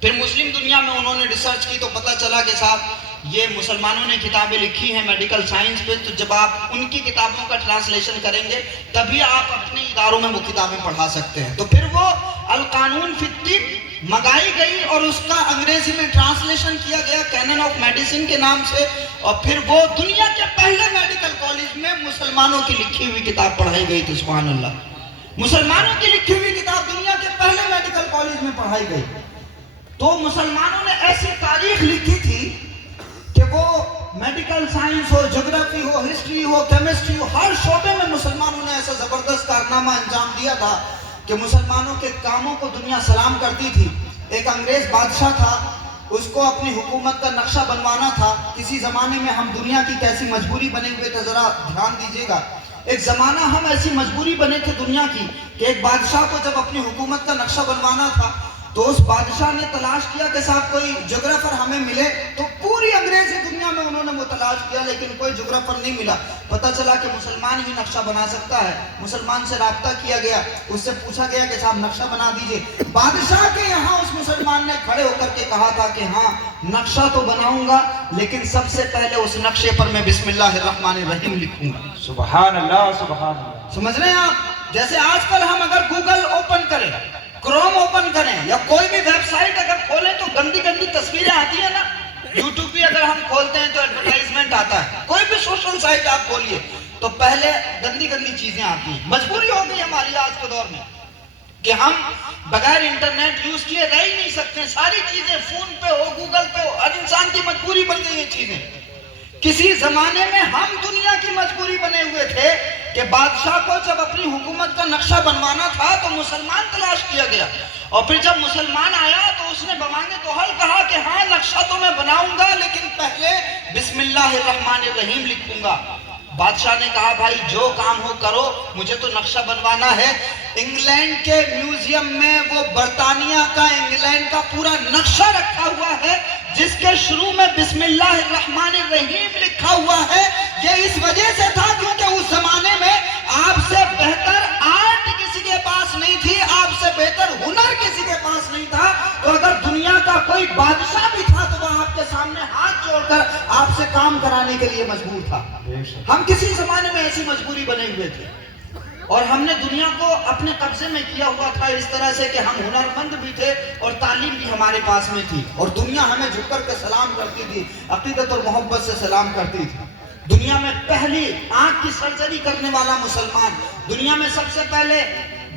پھر مسلم دنیا میں انہوں نے ریسرچ کی تو پتہ چلا کہ صاحب یہ مسلمانوں نے کتابیں لکھی ہیں میڈیکل سائنس پہ، تو جب آپ ان کی کتابوں کا ٹرانسلیشن کریں گے تبھی آپ اپنے اداروں میں وہ کتابیں پڑھا سکتے ہیں۔ تو پھر وہ القانون فی الطب منگائی گئی اور اس کا انگریزی میں ٹرانسلیشن کیا گیا کینن آف میڈیسن کے نام سے، اور پھر وہ دنیا کے پہلے میڈیکل کالج میں مسلمانوں کی لکھی ہوئی کتاب پڑھائی گئی تھی۔ سبحان اللہ، مسلمانوں کی لکھی ہوئی کتاب دنیا کے پہلے میڈیکل کالج میں پڑھائی گئی۔ تو مسلمانوں نے ایسی تاریخ لکھی تھی کہ وہ میڈیکل سائنس ہو، جغرافی ہو، ہسٹری ہو، کیمسٹری ہو، ہر شعبے میں مسلمانوں نے ایسا زبردست کارنامہ انجام دیا تھا کہ مسلمانوں کے کاموں کو دنیا سلام کرتی تھی۔ ایک انگریز بادشاہ تھا اس کو اپنی حکومت کا نقشہ بنوانا تھا. کسی زمانے میں ہم دنیا کی کیسی مجبوری بنے ہوئے تھے, ذرا دھیان دیجیے گا. ایک زمانہ ہم ایسی مجبوری بنے تھے دنیا کی کہ ایک بادشاہ کو جب اپنی حکومت کا نقشہ بنوانا تھا تو اس بادشاہ نے تلاش کیا کہ صاحب کوئی جغرافر ہمیں ملے. تو پوری انگریزی دنیا میں انہوں نے وہ تلاش کیا لیکن کوئی جغرافر نہیں ملا. پتہ چلا کہ مسلمان ہی نقشہ بنا سکتا ہے. مسلمان سے رابطہ کیا گیا, اس سے پوچھا گیا کہ صاحب نقشہ بنا دیجئے. بادشاہ کے یہاں اس مسلمان نے کھڑے ہو کر کے کہا تھا کہ ہاں نقشہ تو بناؤں گا لیکن سب سے پہلے اس نقشے پر میں بسم اللہ الرحمن الرحیم لکھوں گا. سبحان اللہ, سبحان اللہ. سمجھ رہے ہیں آپ؟ جیسے آج کل ہم اگر گوگل اوپن کریں, کروم اوپن کریں یا کوئی بھی ویب سائٹ اگر کھولیں تو گندی گندی تصویریں آتی ہیں نا. یوٹیوب بھی اگر ہم کھولتے ہیں تو ایڈورٹائزمنٹ آتا ہے. کوئی بھی سوشل سائٹ آپ کھولیے تو پہلے گندی گندی چیزیں آتی ہیں. مجبوری ہو گئی ہماری آج کے دور میں کہ ہم بغیر انٹرنیٹ یوز کیے رہ ہی نہیں سکتے. ساری چیزیں فون پہ ہو, گوگل پہ ہو, ہر انسان کی مجبوری بن گئی یہ چیزیں. کسی زمانے میں ہم دنیا کی مجبوری بنے ہوئے تھے کہ بادشاہ کو جب اپنی حکومت کا نقشہ بنوانا تھا تو مسلمان تلاش کیا گیا, اور پھر جب مسلمان آیا تو اس نے بمانگے تو حل کہا کہ ہاں نقشہ تو میں بناؤں گا لیکن پہلے بسم اللہ الرحمن الرحیم لکھوں گا. بادشاہ نے کہا بھائی جو کام ہو کرو, مجھے تو نقشہ بنوانا ہے. انگلینڈ کے میوزیم میں وہ برطانیہ کا انگلینڈ کا پورا نقشہ رکھا ہوا ہے جس کے شروع میں بسم اللہ الرحمن الرحیم لکھا ہوا ہے. یہ اس وجہ سے تھا کیونکہ اس زمانے میں آپ سے بہتر آرٹ کسی کے پاس نہیں تھی, آپ سے بہتر ہنر کسی کے پاس نہیں تھا. تو اگر دنیا کا کوئی بادشاہ بھی تھا تو وہ آپ کے سامنے ہاتھ جوڑ کر آپ سے کام کرانے کے لیے مجبور تھا. ہم کسی زمانے میں ایسی مجبوری بنے ہوئے تھے اور ہم نے دنیا کو اپنے قبضے میں کیا ہوا تھا اس طرح سے کہ ہم ہنرمند بھی تھے اور تعلیم بھی ہمارے پاس میں تھی, اور دنیا ہمیں جھک کر کے سلام کرتی تھی, عقیدت اور محبت سے سلام کرتی تھی. دنیا میں پہلی آنکھ کی سرجری کرنے والا مسلمان, دنیا میں سب سے پہلے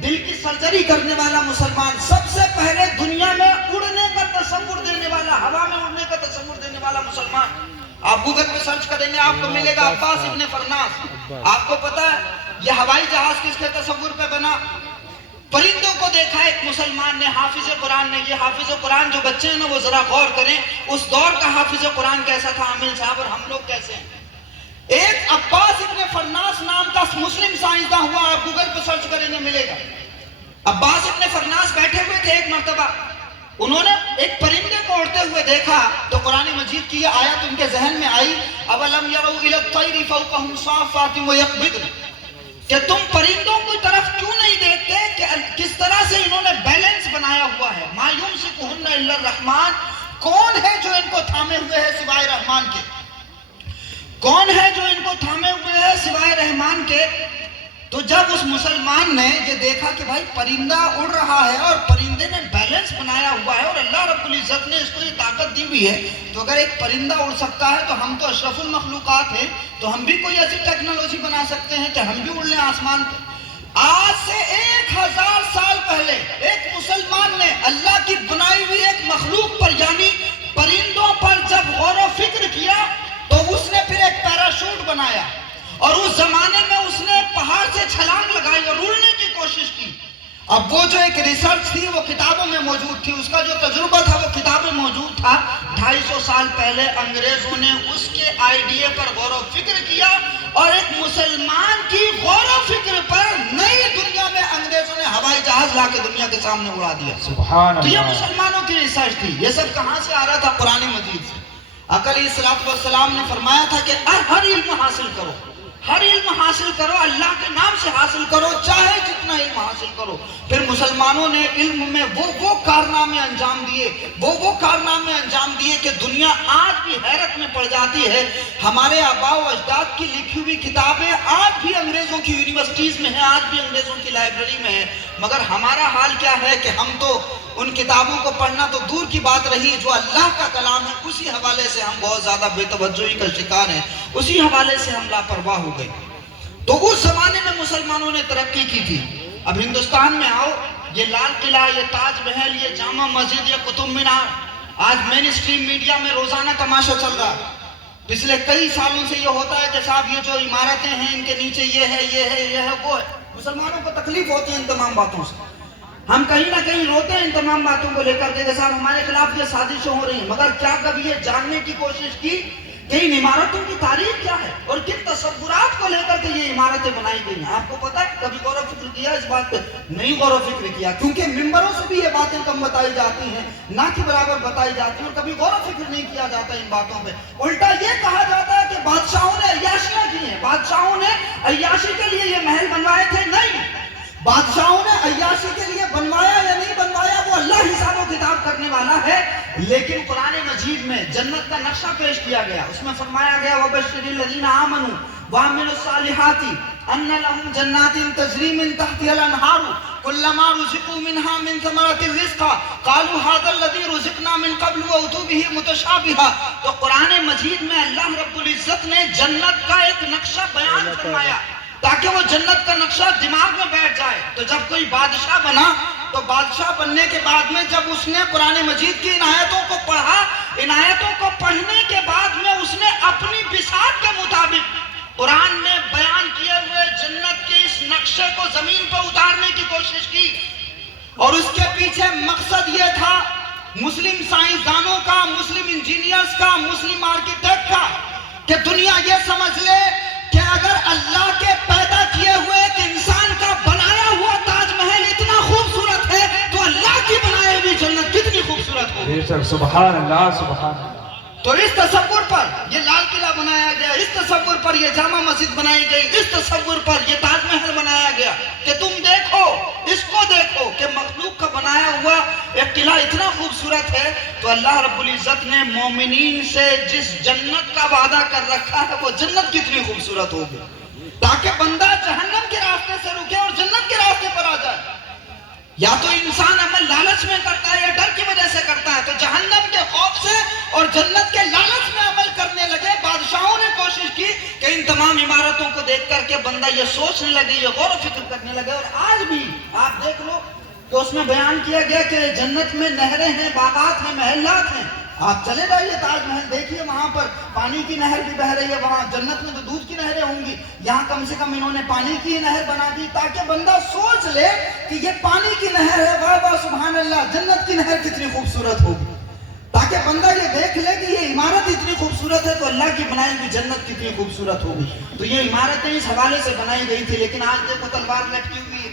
دل کی سرجری کرنے والا مسلمان, سب سے پہلے دنیا میں اڑنے کا تصور دینے والا, ہوا میں اڑنے کا تصور دینے والا مسلمان. آپ گوگل پہ سرچ کریں گے آپ کو ملے گا عباس ابن فرناس. آپ کو پتا ہے یہ ہوائی جہاز کس کے تصور پہ بنا؟ پرندوں کو دیکھا ایک مسلمان نے, حافظ قرآن نے. یہ حافظ قرآن جو بچے ہیں نا وہ ذرا غور کریں, اس دور کا حافظ قرآن کیسا تھا عامل صاحب, اور ہم لوگ کیسے ہیں. ایک عباس ابن فرناس نام کا مسلم سائنسداں ہوا, آپ گوگل پہ سرچ کریں گے ملے گا. عباس ابن فرناس بیٹھے ہوئے تھے ایک مرتبہ, انہوں نے ایک پرندے کو اڑتے ہوئے دیکھا تو قرآن مجید کی یہ آیت ان کے ذہن میں آئی, اولم یروا الی الطیر فوقہم صافات ویقبضن, کہ تم پرندوں کی طرف کیوں نہیں دیکھتے کہ کس طرح سے انہوں نے بیلنس بنایا ہوا ہے. ما یمسکہن الا الرحمن, کون ہے جو ان کو تھامے ہوئے ہے سوائے رحمان کے, کون ہے جو ان کو تھامے ہوئے ہے سوائے رحمان کے. تو جب اس مسلمان نے یہ دیکھا کہ بھائی پرندہ اڑ رہا ہے اور پرندے نے بیلنس بنایا ہوا ہے اور اللہ رب العزت نے اس کو یہ طاقت دی ہوئی ہے, تو اگر ایک پرندہ اڑ سکتا ہے تو ہم تو اشرف المخلوقات ہیں, تو ہم بھی کوئی ایسی ٹیکنالوجی بنا سکتے ہیں کہ ہم بھی اڑ لیں آسمان پہ. آج سے 1000 سال پہلے ایک مسلمان نے اللہ کی بنائی ہوئی ایک مخلوق پر یعنی پرندوں پر جب غور و فکر کیا تو اس نے پھر ایک پیراشوٹ بنایا, اور اس زمانے میں اس نے پہاڑ سے چھلانگ لگائی اور اڑنے کی کوشش کی. اب وہ جو ایک ریسرچ تھی وہ کتابوں میں موجود تھی, اس کا جو تجربہ تھا وہ کتابیں موجود تھا. 250 سال پہلے انگریزوں نے اس کے آئیڈیا پر غور و فکر کیا, اور ایک مسلمان کی غور و فکر پر نئی دنیا میں انگریزوں نے ہوائی جہاز لا کے دنیا کے سامنے اڑا دیا. سبحان تو یہ اللہ. مسلمانوں کی ریسرچ تھی. یہ سب کہاں سے آ رہا تھا؟ قرآن مجید سے. آقا علیہ الصلوۃ والسلام نے فرمایا تھا کہ ہر علم حاصل کرو, ہر علم حاصل کرو, اللہ کے نام سے حاصل کرو, چاہے جتنا علم حاصل کرو. پھر مسلمانوں نے علم میں وہ کارنامے انجام دیے, وہ کارنامے انجام دیے کہ دنیا آج بھی حیرت میں پڑ جاتی ہے. ہمارے آباء و اجداد کی لکھی ہوئی کتابیں آج بھی انگریزوں کی یونیورسٹیز میں ہیں, آج بھی انگریزوں کی لائبریری میں ہیں, مگر ہمارا حال کیا ہے کہ ہم تو ان کتابوں کو پڑھنا تو دور کی بات رہی, جو اللہ کا کلام ہے اسی حوالے سے ہم بہت زیادہ بے توجہی کا شکار ہیں, اسی حوالے سے ہم لاپرواہ ہو گئے. تو اس زمانے میں مسلمانوں نے ترقی کی تھی. اب ہندوستان میں آؤ, یہ لال قلعہ, یہ تاج محل, یہ جامع مسجد, یہ قطب مینار, آج مین اسٹریم میڈیا میں روزانہ تماشا چل رہا ہے. پچھلے کئی سالوں سے یہ ہوتا ہے کہ صاحب یہ جو عمارتیں ہیں ان کے نیچے یہ ہے, یہ ہے, یہ ہے, وہ ہے. مسلمانوں کو تکلیف ہوتی ہے ان تمام باتوں سے. ہم کہیں نہ کہیں روتے ہیں ان تمام باتوں کو لے کر کے کہ صاحب ہمارے خلاف یہ سازشیں ہو رہی ہیں، مگر کیا کبھی یہ جاننے کی کوشش کی کہ ان عمارتوں کی تاریخ کیا ہے اور کن تصورات کو لے کر کے یہ عمارتیں بنائی گئی ہیں؟ آپ کو پتہ ہے کبھی غور و فکر کیا اس بات پہ؟ نہیں غور و فکر کیا، کیونکہ ممبروں سے بھی یہ باتیں کم بتائی جاتی ہیں، نہ کہ برابر بتائی جاتی ہیں، اور کبھی غور و فکر نہیں کیا جاتا ان باتوں پہ۔ الٹا یہ کہا جاتا ہے کہ بادشاہوں نے عیاشیاں کی ہیں، بادشاہوں نے عیاشی کے لیے یہ محل بنوائے تھے۔ نہیں، بادشاہوں نے عیاشی کے لیے بنوایا یا نہیں بنوایا وہ اللہ حساب و کتاب کرنے والا ہے، لیکن قرآن مجید میں جنت کا نقشہ پیش کیا گیا، اس میں فرمایا گیا وَبَشِّرِ الَّذِينَ آمَنُوا وَعَمِلُوا الصَّالِحَاتِ أَنَّ لَهُمْ جَنَّاتٍ تَجْرِي مِن تَحْتِهَا الْأَنْهَارُ كُلَّمَا رُزِقُوا مِنْهَا مِن ثَمَرَةٍ رِزْقًا قَالُوا هَذَا الَّذِي رُزِقْنَا مِن قَبْلُ وَأُتُوا بِهِ مُتَشَابِهًا۔ تو قرآن مجید میں اللہ رب العزت نے جنت کا ایک نقشہ بیان فرمایا تاکہ وہ جنت کا نقشہ دماغ میں بیٹھ جائے۔ تو جب کوئی بادشاہ بنا تو بادشاہ بننے کے بعد میں جب اس نے قرآن مجید کی ان آیتوں کو پڑھا، ان آیتوں کو پڑھنے کے بعد میں اس نے اپنی بساط کے مطابق قرآن میں بیان کیے ہوئے جنت کے اس نقشے کو زمین پر اتارنے کی کوشش کی، اور اس کے پیچھے مقصد یہ تھا مسلم سائنسدانوں کا، مسلم انجینئرز کا، مسلم آرکیٹیکٹ کا، کہ دنیا یہ سمجھ لے کہ اگر اللہ کے پیدا کیے ہوئے ایک انسان کا بنایا ہوا تاج محل اتنا خوبصورت ہے تو اللہ کی بنائی ہوئی جنت کتنی خوبصورت ہوگی۔ سبحان اللہ سبحان اللہ۔ تو اس تصور پر یہ لال قلعہ بنایا گیا، اس تصور پر یہ جامع مسجد بنائی گئی، اس تصور پر یہ تاج محل بنایا گیا کہ تم دیکھو، اس کو دیکھو کہ مخلوق کا بنایا ہوا ایک قلعہ اتنا خوبصورت ہے، تو اللہ رب العزت نے مومنین سے جس جنت کا وعدہ کر رکھا ہے وہ جنت کتنی خوبصورت ہوگی، تاکہ بندہ جہنم کے راستے سے رکے اور جنت کے راستے پر آ جائے۔ یا تو انسان عمل لالچ میں کرتا ہے یا ڈر کی وجہ سے کرتا ہے، تو جہنم کے خوف سے اور جنت کے لالچ میں عمل کرنے لگے۔ بادشاہوں نے کوشش کی کہ ان تمام عمارتوں کو دیکھ کر کے بندہ یہ سوچنے لگے، یہ غور و فکر کرنے لگے، اور آج بھی آپ دیکھ لو کہ اس میں بیان کیا گیا کہ جنت میں نہریں ہیں، باغات ہیں، محلات ہیں۔ آپ چلے جائیے تاج محل دیکھیے، وہاں پر پانی کی نہر بھی بہہ رہی ہے، وہاں جنت میں تو دودھ کی نہریں ہوں گی، یہاں کم سے کم انہوں نے پانی کی نہر بنا دی تاکہ بندہ سوچ لے کہ یہ پانی کی نہر ہے، واہ واہ سبحان اللہ، جنت کی نہر کتنی خوبصورت ہوگی، تاکہ بندہ یہ دیکھ لے کہ یہ عمارت اتنی خوبصورت ہے تو اللہ کی بنائی ہوئی جنت کتنی خوبصورت ہوگی۔ تو یہ عمارتیں اس حوالے سے بنائی گئی تھی، لیکن آج دیکھو تلوار لٹکی ہوئی ہے،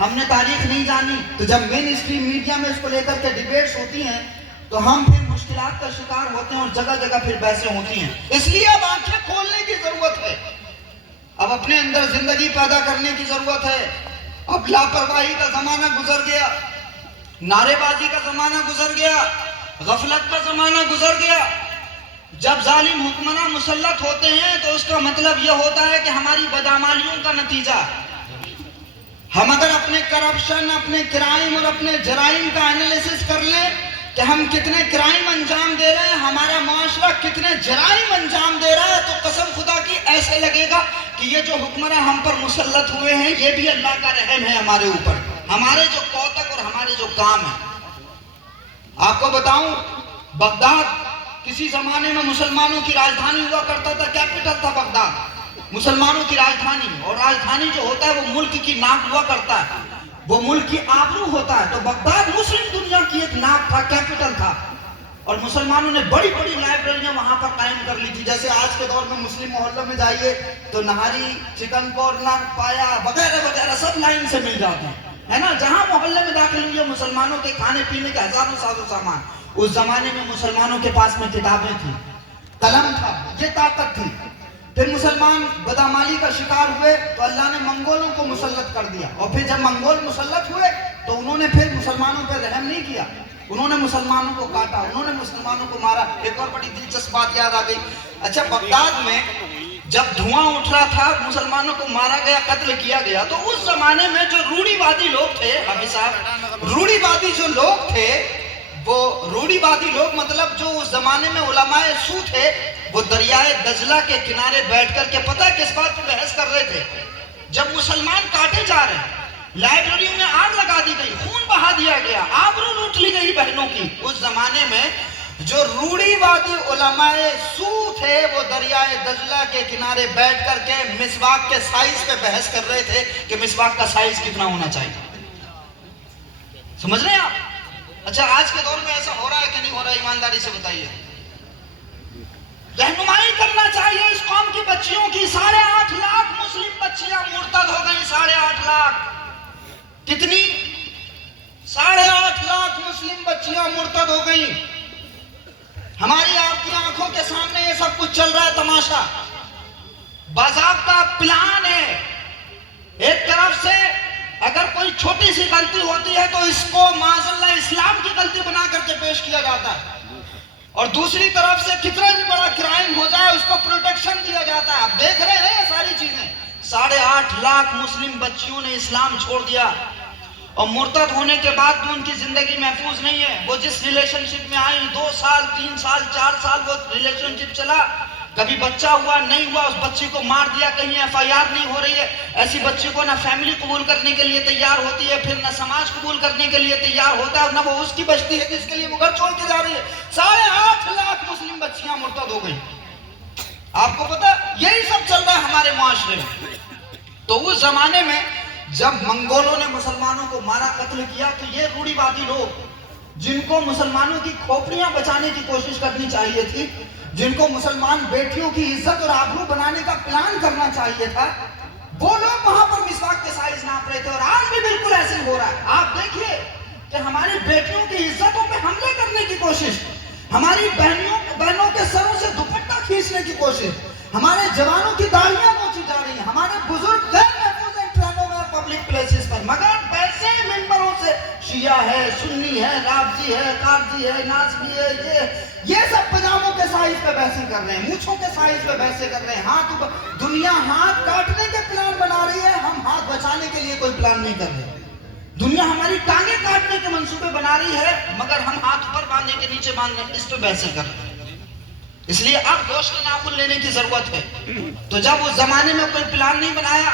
ہم نے تاریخ نہیں جانی، تو جب مین اسٹریم میڈیا میں اس کو لے کر کے ڈیبیٹس ہوتی ہیں تو ہم پھر مشکلات کا شکار ہوتے ہیں اور جگہ جگہ پھر بحثیں ہوتی ہیں۔ اس لیے اب آنکھیں کھولنے کی ضرورت ہے، اب اپنے اندر زندگی پیدا کرنے کی ضرورت ہے۔ اب لاپرواہی کا زمانہ گزر گیا، نعرے بازی کا زمانہ گزر گیا، غفلت کا زمانہ گزر گیا۔ جب ظالم حکمراں مسلط ہوتے ہیں تو اس کا مطلب یہ ہوتا ہے کہ ہماری بدعمالیوں کا نتیجہ، ہم اگر اپنے کرپشن، اپنے کرائم اور اپنے جرائم کا انالیسس کر لیں کہ ہم کتنے کرائم انجام دے رہے ہیں، ہمارا معاشرہ کتنے جرائم انجام دے رہا ہے، تو قسم خدا کی ایسے لگے گا کہ یہ جو حکمراں ہم پر مسلط ہوئے ہیں یہ بھی اللہ کا رحم ہے ہمارے اوپر، ہمارے جو کوتک اور ہمارے جو کام ہیں۔ آپ کو بتاؤں، بغداد کسی زمانے میں مسلمانوں کی راجدھانی ہوا کرتا تھا، کیپٹل تھا بغداد، مسلمانوں کی راجدھانی، اور راجدھانی جو ہوتا ہے وہ ملک کی ناک ہوا کرتا ہے، وہ ملک کی آبرو ہوتا ہے۔ تو بغداد مسلم دنیا کی ایک ناک تھا، کیپٹل تھا، اور مسلمانوں نے بڑی بڑی لائبریریاں وہاں پر قائم کر لی تھی۔ جیسے آج کے دور میں مسلم محلوں میں جائیے تو نہاری، چکن کارنر، پایا وغیرہ وغیرہ سب لائن سے مل جاتے ہیں، ہے نا۔ جہاں محلے میں داخل ہوئے مسلمانوں کے کھانے پینے کے ہزاروں ساز و سامان۔ اس زمانے میں مسلمانوں کے پاس میں کتابیں تھیں، قلم تھا، یہ طاقت تھی۔ پھر مسلمان بدعمالی کا شکار ہوئے تو اللہ نے منگولوں کو مسلط کر دیا، اور پھر جب منگول مسلط ہوئے تو انہوں نے پھر مسلمانوں پہ رحم نہیں کیا، انہوں نے مسلمانوں کو کاٹا، انہوں نے مسلمانوں کو مارا۔ ایک اور بڑی دلچسپ بات یاد آ گئی، اچھا بغداد میں جب دھواں اٹھ رہا تھا، مسلمانوں کو مارا گیا، قتل کیا گیا، تو اس زمانے میں جو روڑی وادی لوگ تھے، حافظ صاحب، روڑی وادی جو لوگ تھے، وہ روڑی وادی لوگ مطلب جو اس زمانے میں علماء سو تھے، وہ دریائے دجلہ کے کنارے بیٹھ کر کے پتہ ہے کس بات پہ بحث کر رہے تھے؟ جب مسلمان کاٹے جا رہے ہیں، لائبریریوں میں آگ لگا دی گئی، خون بہا دیا گیا، آبرو لوٹ لی گئی بہنوں کی، اس زمانے میں جو روڑی وادی علماء سو تھے وہ دریائے دجلہ کے کنارے بیٹھ کر کے مسواک کے سائز پہ بحث کر رہے تھے کہ مسواک کا سائز کتنا ہونا چاہیے۔ سمجھ رہے ہیں آپ؟ اچھا آج کے دور میں ایسا ہو رہا ہے کہ نہیں ہو رہا ہے؟ ایمانداری سے بتائیے. رہنمائی کرنا چاہیے اس قوم کی بچیوں کی. 8.5 لاکھ مسلم بچیاں مرتد ہو گئی. 8.5 لاکھ. کتنی؟ 8.5 لاکھ مسلم بچیاں مرتد ہو گئی. ہماری آپ کی آنکھوں کے سامنے یہ سب کچھ چل رہا ہے تماشا. باضابطہ پلان ہے. ایک طرف سے اگر کوئی چھوٹی سی غلطی ہوتی ہے تو اس کو معاذ اللہ اسلام کی غلطی بنا کر کے پیش کیا جاتا ہے، اور دوسری طرف سے کتنا بھی بڑا کرائم ہو جائے اس کو پروٹیکشن دیا جاتا ہے. آپ دیکھ رہے ہیں یہ ساری چیزیں. 8.5 لاکھ مسلم بچیوں نے اسلام چھوڑ دیا، اور مرتد ہونے کے بعد بھی ان کی زندگی محفوظ نہیں ہے. وہ جس ریلیشن شپ میں آئی 2 سال 3 سال 4 سال وہ ریلیشن شپ چلا، کبھی بچہ ہوا نہیں ہوا، اس بچی کو مار دیا، کہیں FIR نہیں ہو رہی ہے. ایسی بچی کو نہ فیملی قبول کرنے کے لیے تیار ہوتی ہے، پھر نہ سماج قبول کرنے کے لیے تیار ہوتا ہے، اور نہ وہ اس کی بچتی ہے جس کے لیے وہ گھر چھوڑ کے جا رہی ہے. 8.5 لاکھ مسلم بچیاں مرتد ہو گئی. آپ کو پتا یہی سب چل رہا ہے ہمارے معاشرے میں. تو اس زمانے میں جب منگولوں نے مسلمانوں کو مارا قتل کیا تو یہ روڑی بازی لوگ جن کو مسلمانوں کی کھوپڑیاں بچانے کی کوشش کرنی چاہیے تھی، جن کو مسلمان بیٹیوں کی عزت اور آبرو بنانے کا پلان کرنا چاہیے تھا، وہ لوگ وہاں پر مسواک کے سائز ناپ رہے تھے. اور آج بھی بالکل ایسے ہی ہو رہا ہے. آپ دیکھیے کہ ہماری بیٹیوں کی عزتوں پہ حملے کرنے کی کوشش، ہماری بہنوں کے سروں سے دوپٹہ کھینچنے کی کوشش، ہمارے جوانوں کی داڑھیاں نوچی جا رہی ہیں، ہمارے بزرگ غیر محفوظ ہیں ٹرینوں میں، پبلک پلیسز پر، مگر ویسے ممبروں سے شیعہ ہے، سنی ہے، رافضی ہے، قادری ہے، ناصبی ہے، یہ سب پجاموں کے سائز پہ بحثیں کر رہے ہیں، مونچھوں کے سائز پہ بحثیں کر رہے ہیں. دنیا ہاتھ کاٹنے کے پلان بنا رہی ہے، ہم ہاتھ بچانے کے لیے کوئی پلان نہیں کر رہے. دنیا ہماری ٹانگیں کاٹنے کے منصوبے بنا رہی ہے، مگر ہم ہاتھ اوپر باندھنے کے نیچے باندھنے اس پہ بحثیں کر رہے ہیں. اس لیے اب گوشت کے ناخن لینے کی ضرورت ہے. تو جب اس زمانے میں کوئی پلان نہیں بنایا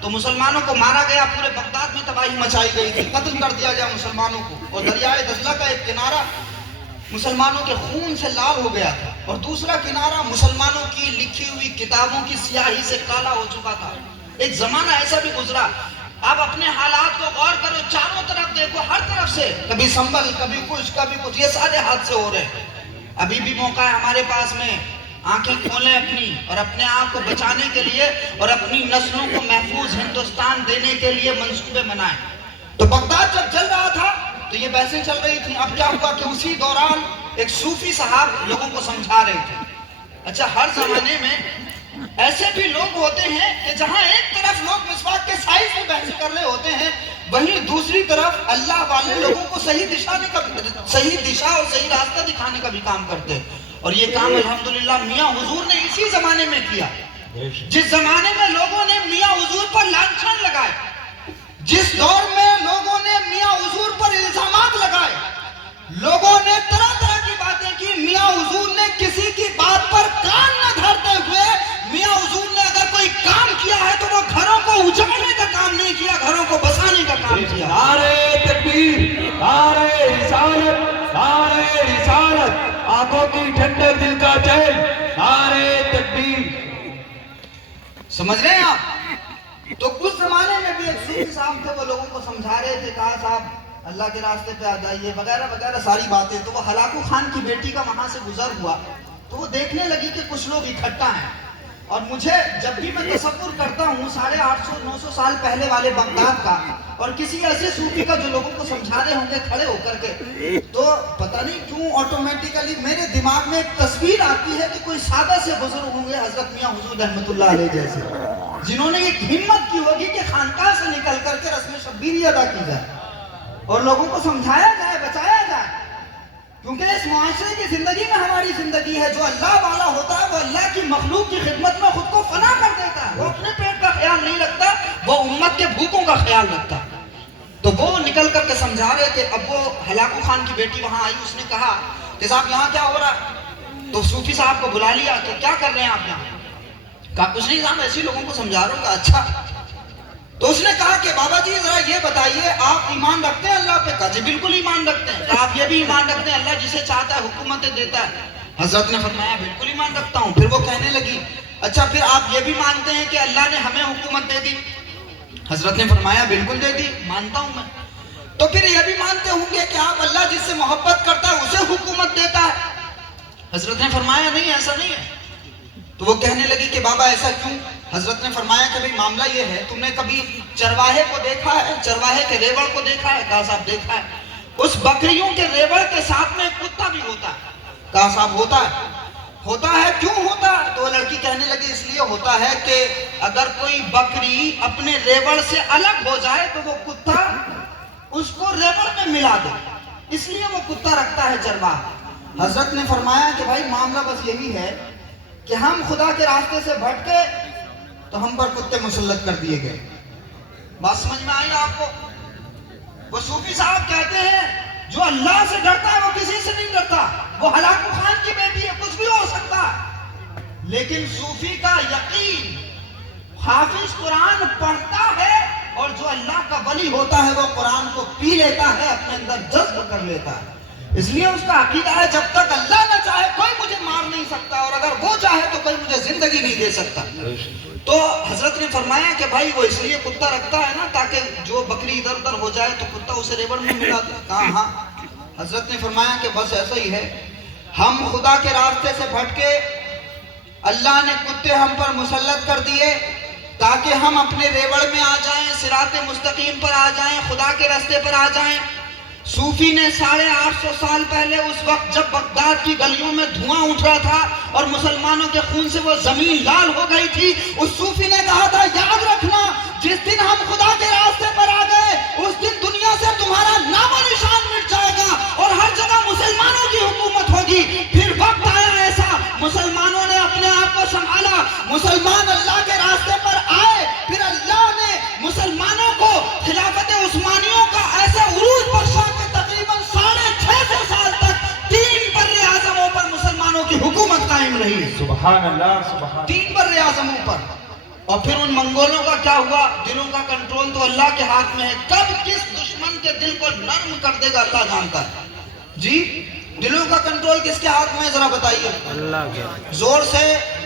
تو مسلمانوں کو مارا گیا، پورے بغداد میں تباہی مچائی گئی تھی، قتل کر دیا گیا مسلمانوں کو، اور دریائے دجلہ کا ایک کنارہ مسلمانوں کے خون سے لال ہو گیا تھا، اور دوسرا کنارہ مسلمانوں کی لکھی ہوئی کتابوں کی سیاہی سے کالا ہو چکا تھا. ایک زمانہ ایسا بھی گزرا. آپ اپنے حالات کو غور کرو، چاروں طرف دیکھو، ہر طرف سے کبھی سنبھل، کبھی کچھ، یہ سارے حادثے ہو رہے ہیں. ابھی بھی موقع ہے ہمارے پاس میں، آنکھیں کھولیں اپنی، اور اپنے آپ کو بچانے کے لیے اور اپنی نسلوں کو محفوظ ہندوستان دینے کے لیے منصوبے بنائیں. تو بغداد جب چل رہا تھا تو یہ بحثیں چل رہی تھیں. اب کیا ہوا کہ اسی دوران ایک صوفی صاحب لوگوں کو سمجھا رہے تھے. اچھا ہر زمانے میں ایسے بھی لوگ ہوتے ہیں کہ جہاں ایک طرف لوگ مسواک کے سائز میں بحث کر رہے ہوتے ہیں، وہیں دوسری طرف اللہ والے لوگوں کو صحیح دشا اور صحیح راستہ دکھانے کا بھی کام کرتے ہیں. اور یہ کام الحمدللہ میاں حضور نے اسی زمانے میں کیا. جس زمانے میں لوگوں نے میاں حضور پر لانچھن لگائے، جس دور میں لوگوں نے میاں حضور پر الزامات لگائے، لوگوں نے طرح طرح کی باتیں کی، میاں حضور نے کسی کی بات پر کان نہ دھرتے ہوئے میاں حضور نے اگر کوئی کام کیا ہے تو وہ گھروں کو اجاڑنے کا کام نہیں کیا، گھروں کو بسانے کا کام کیا. نعرہ تکبیر، نعرہ رسالت، نعرہ رسالت، آنکھوں کی ٹھنڈک دل کا چین، نعرہ تکبیر. سمجھ رہے ہیں آپ؟ تو اس زمانے میں بھی ایک صوفی صاحب تھے، وہ لوگوں کو سمجھا رہے تھے، کہا صاحب اللہ کے راستے پہ آ جائیے وغیرہ وغیرہ ساری باتیں. تو وہ ہلاکو خان کی بیٹی کا وہاں سے گزر ہوا تو وہ دیکھنے لگی کہ کچھ لوگ اکٹھا ہیں. اور مجھے جب بھی میں تصور کرتا ہوں 850-900 سال پہلے والے بغداد کا، اور کسی ایسے صوفی کا جو لوگوں کو سمجھا رہے ہوں گے کھڑے ہو کر کے، تو پتہ نہیں کیوں آٹومیٹیکلی میرے دماغ میں ایک تصویر آتی ہے کہ کوئی سادہ سے بزرگ ہوں گے حضرت میاں حضور رحمۃ اللہ علیہ جیسے، جنہوں نے ایک ہمت کی ہوگی کہ خانقاہ سے نکل کر کے رسم شبیری ادا کی جائے اور لوگوں کو سمجھایا جائے، بچایا جائے. کیونکہ اس معاشرے کی زندگی میں ہماری زندگی ہے. جو اللہ والا ہوتا ہے وہ اللہ کی مخلوق کی خدمت میں خود کو فنا کر دیتا ہے. وہ اپنے پیٹ کا خیال نہیں رکھتا، وہ امت کے بھوکوں کا خیال رکھتا. تو وہ نکل کر کے سمجھا رہے تھے. اب وہ ہلاکو خان کی بیٹی وہاں آئی، اس نے کہا کہ صاحب یہاں کیا ہو رہا ہے؟ تو صوفی صاحب کو بلا لیا کہ کیا کر رہے ہیں آپ یہاں؟ کہا کچھ نہیں صاحب، ایسے لوگوں کو سمجھا رہا ہوں. کہا اچھا. تو اس نے کہا کہ بابا جی ذرا یہ بتائیے آپ ایمان رکھتے ہیں اللہ پہ؟ کہا جی بالکل ایمان رکھتے ہیں. کہا آپ یہ بھی ایمان رکھتے ہیں اللہ جسے چاہتا ہے حکومتیں دیتا ہے؟ حضرت نے فرمایا بالکل ایمان رکھتا ہوں. پھر وہ کہنے لگی اچھا پھر آپ یہ بھی مانتے ہیں کہ اللہ نے ہمیں حکومت دے دی؟ حضرت نے فرمایا بالکل دے دی، مانتا ہوں میں. تو پھر یہ بھی مانتے ہوں گے کہ آپ اللہ جس سے محبت کرتا ہے اسے حکومت دیتا ہے؟ حضرت نے فرمایا نہیں، ایسا نہیں ہے۔ تو وہ کہنے لگی کہ بابا ایسا کیوں؟ حضرت نے فرمایا کہ بھئی معاملہ یہ ہے، تم نے کبھی چرواہے کو دیکھا ہے؟ چرواہے کے ریوڑ کو دیکھا ہے؟ کہا صاحب دیکھا ہے۔ اس بکریوں کے ریوڑ کے ساتھ میں ایک کتا بھی ہوتا ہے؟ کہا صاحب ہوتا ہے۔ ہوتا ہے، کیوں ہوتا ہے؟ تو وہ لڑکی کہنے لگی اس لیے ہوتا ہے کہ اگر کوئی بکری اپنے ریوڑ سے الگ ہو جائے تو وہ کتا اس کو ریوڑ میں ملا دے، اس لیے وہ کتا رکھتا ہے چرواہا۔ حضرت نے فرمایا کہ بھائی معاملہ بس یہی ہے کہ ہم خدا کے راستے سے بھٹکے تو ہم پر کتے مسلط کر دیے گئے۔ بات سمجھ میں آئی آپ کو؟ وہ صوفی صاحب کہتے ہیں جو اللہ سے ڈرتا ہے وہ کسی سے نہیں ڈرتا، وہ ہلاکو خان کی بیٹی ہے، کچھ بھی ہو سکتا ہے، لیکن صوفی کا یقین حافظ قرآن پڑھتا ہے اور جو اللہ کا ولی ہوتا ہے وہ قرآن کو پی لیتا ہے، اپنے اندر جذب کر لیتا ہے۔ اس لیے اس کا عقیدہ ہے جب تک اللہ نہ چاہے کوئی مجھے مار نہیں سکتا، اور اگر وہ چاہے تو کوئی مجھے زندگی نہیں دے سکتا۔ تو حضرت نے فرمایا کہ بھائی وہ اس لیے کتا رکھتا ہے نا تاکہ جو بکری ادھر ادھر ہو جائے تو کتا اسے ریوڑ میں ملا دے۔ کہا ہاں۔ حضرت نے فرمایا کہ بس ایسا ہی ہے، ہم خدا کے راستے سے بھٹکے، اللہ نے کتے ہم پر مسلط کر دیے تاکہ ہم اپنے ریوڑ میں آ جائیں، صراط مستقیم پر آ جائیں، خدا کے راستے پر آ جائیں۔ صوفی نے 850 سال پہلے اس وقت جب بغداد کی گلیوں میں دھواں اٹھ رہا تھا اور مسلمانوں کے خون سے وہ زمین لال ہو گئی تھی، اس صوفی نے کہا تھا یاد رکھنا جس دن ہم خدا کے راستے پر آ گئے اس دن دنیا سے تمہارا نام و نشان مٹ جائے گا اور ہر جگہ مسلمانوں کی حکومت ہوگی۔ پھر وقت آیا ایسا، مسلمانوں نے اپنے آپ کو سنبھالا، مسلمان اللہ کے راستے پر آئے، پھر اللہ نے مسلمانوں کو خلافت عثمانیوں کا ایسے عروج بخشا کہ تقریباً 650 سال تک 3 بر اعظموں پر مسلمانوں کی حکومت قائم رہی۔ سبحان اللہ، سبحان 3 بر اعظموں پر۔ اور پھر ان منگولوں کا کیا ہوا؟ دلوں کا کنٹرول تو اللہ کے ہاتھ میں ہے، کب کس دشمن کے دل کو نرم کر دے گا اللہ جانتا ہے۔ جی دلوں کا کنٹرول کس کے ہاتھ میں ہے ذرا بتائیے اللہ کے، زور سے۔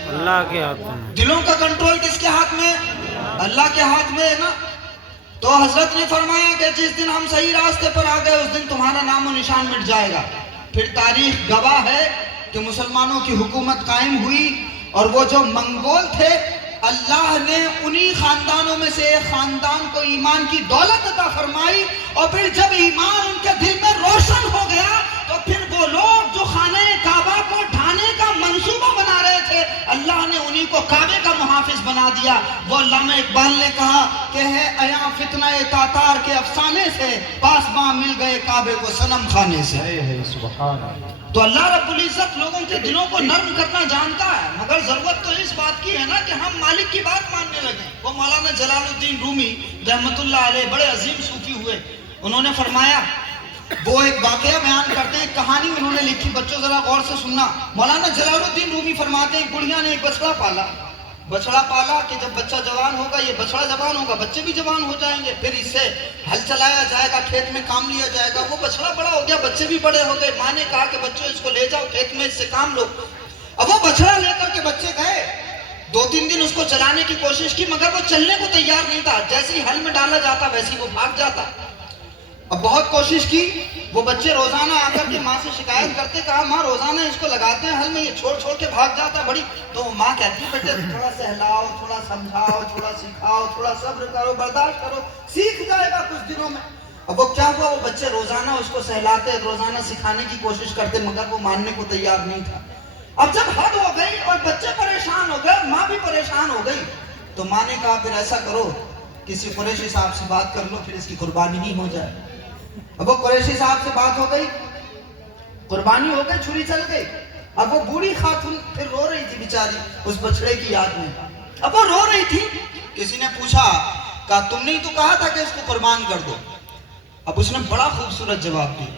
اللہ کے ہاتھ میں۔ دلوں کا کنٹرول کس کے ہاتھ میں؟ اللہ کے ہاتھ میں ہے نا۔ تو حضرت نے فرمایا کہ جس دن ہم صحیح راستے پر آ گئے اس دن تمہارا نام و نشان مٹ جائے گا۔ پھر تاریخ گواہ ہے کہ مسلمانوں کی حکومت قائم ہوئی، اور وہ جو منگول تھے اللہ نے انہی خاندانوں میں سے ایک خاندان کو ایمان کی دولت عطا فرمائی، اور پھر جب ایمان ان کے دل میں روشن ہو گیا تو پھر وہ لوگ جو خانہ کعبہ کو ڈھانے کا منصوبہ بنا رہے تھے اللہ نے انہی کو کعبے کا محافظ بنا دیا۔ وہ علامہ اقبال نے کہا کہ ہے ایاں فتنہ تاتار کے افسانے سے، پاسباں مل گئے کعبے کو صنم خانے سے۔ ہے، سبحان اللہ۔ تو اللہ رب العزت لوگوں کے دلوں کو نرم کرنا جانتا ہے، مگر ضرورت تو اس بات کی ہے نا کہ ہم مالک کی بات ماننے لگیں۔ وہ مولانا جلال الدین رومی رحمت اللہ علیہ بڑے عظیم صوفی ہوئے، انہوں نے فرمایا، وہ ایک واقعہ بیان کرتے ہیں، کہانی انہوں نے لکھی، بچوں ذرا غور سے سننا۔ مولانا جلال الدین رومی فرماتے ہیں بڑھیا نے ایک بچڑا پالا کہ جب بچہ جوان ہوگا یہ بچڑا جوان ہوگا، بچے بھی جوان ہو جائیں گے، پھر اس سے ہل چلایا جائے گا، کھیت میں کام لیا جائے گا۔ وہ بچڑا بڑا ہو گیا، بچے بھی بڑے ہو گئے، ماں نے کہا کہ بچوں اس کو لے جاؤ کھیت میں، اس سے کام لو۔ اب وہ بچڑا لے کر کے بچے گئے، 2-3 دن اس کو چلانے کی کوشش کی مگر وہ چلنے کو تیار نہیں تھا، جیسے ہی ہل میں ڈالا جاتا ویسے ہی وہ بھاگ جاتا۔ اب بہت کوشش کی، وہ بچے روزانہ آ کر کے ماں سے شکایت کرتے، کہا ماں روزانہ اس کو لگاتے ہیں ہل میں، یہ چھوڑ کے بھاگ جاتا بڑی۔ تو ماں کہتی بیٹے تھوڑا سہلاؤ، تھوڑا سمجھاؤ، تھوڑا سکھاؤ، تھوڑا صبر کرو، برداشت کرو، سیکھ جائے گا کچھ دنوں میں۔ اب وہ کیا ہوا، وہ بچے روزانہ اس کو سہلاتے، روزانہ سکھانے کی کوشش کرتے مگر وہ ماننے کو تیار نہیں تھا۔ اب جب حد ہو گئی اور بچے پریشان ہو گئے، ماں بھی پریشان ہو گئی، تو ماں نے کہا پھر ایسا کرو کسی قریشی صاحب سے بات کر لو، پھر اس کی قربانی ہی ہو جائے۔ اب وہ قریشی صاحب سے بات ہو گئی، قربانی ہو گئی، چھری چل گئی۔ اب وہ بوڑھی خاتون پھر رو رہی تھی بیچاری اس بچڑے کی یاد میں، اب وہ رو رہی تھی۔ کسی نے پوچھا، کہا تم نے تو کہا تھا کہ اس کو قربان کر دو۔ اب اس نے بڑا خوبصورت جواب دیا،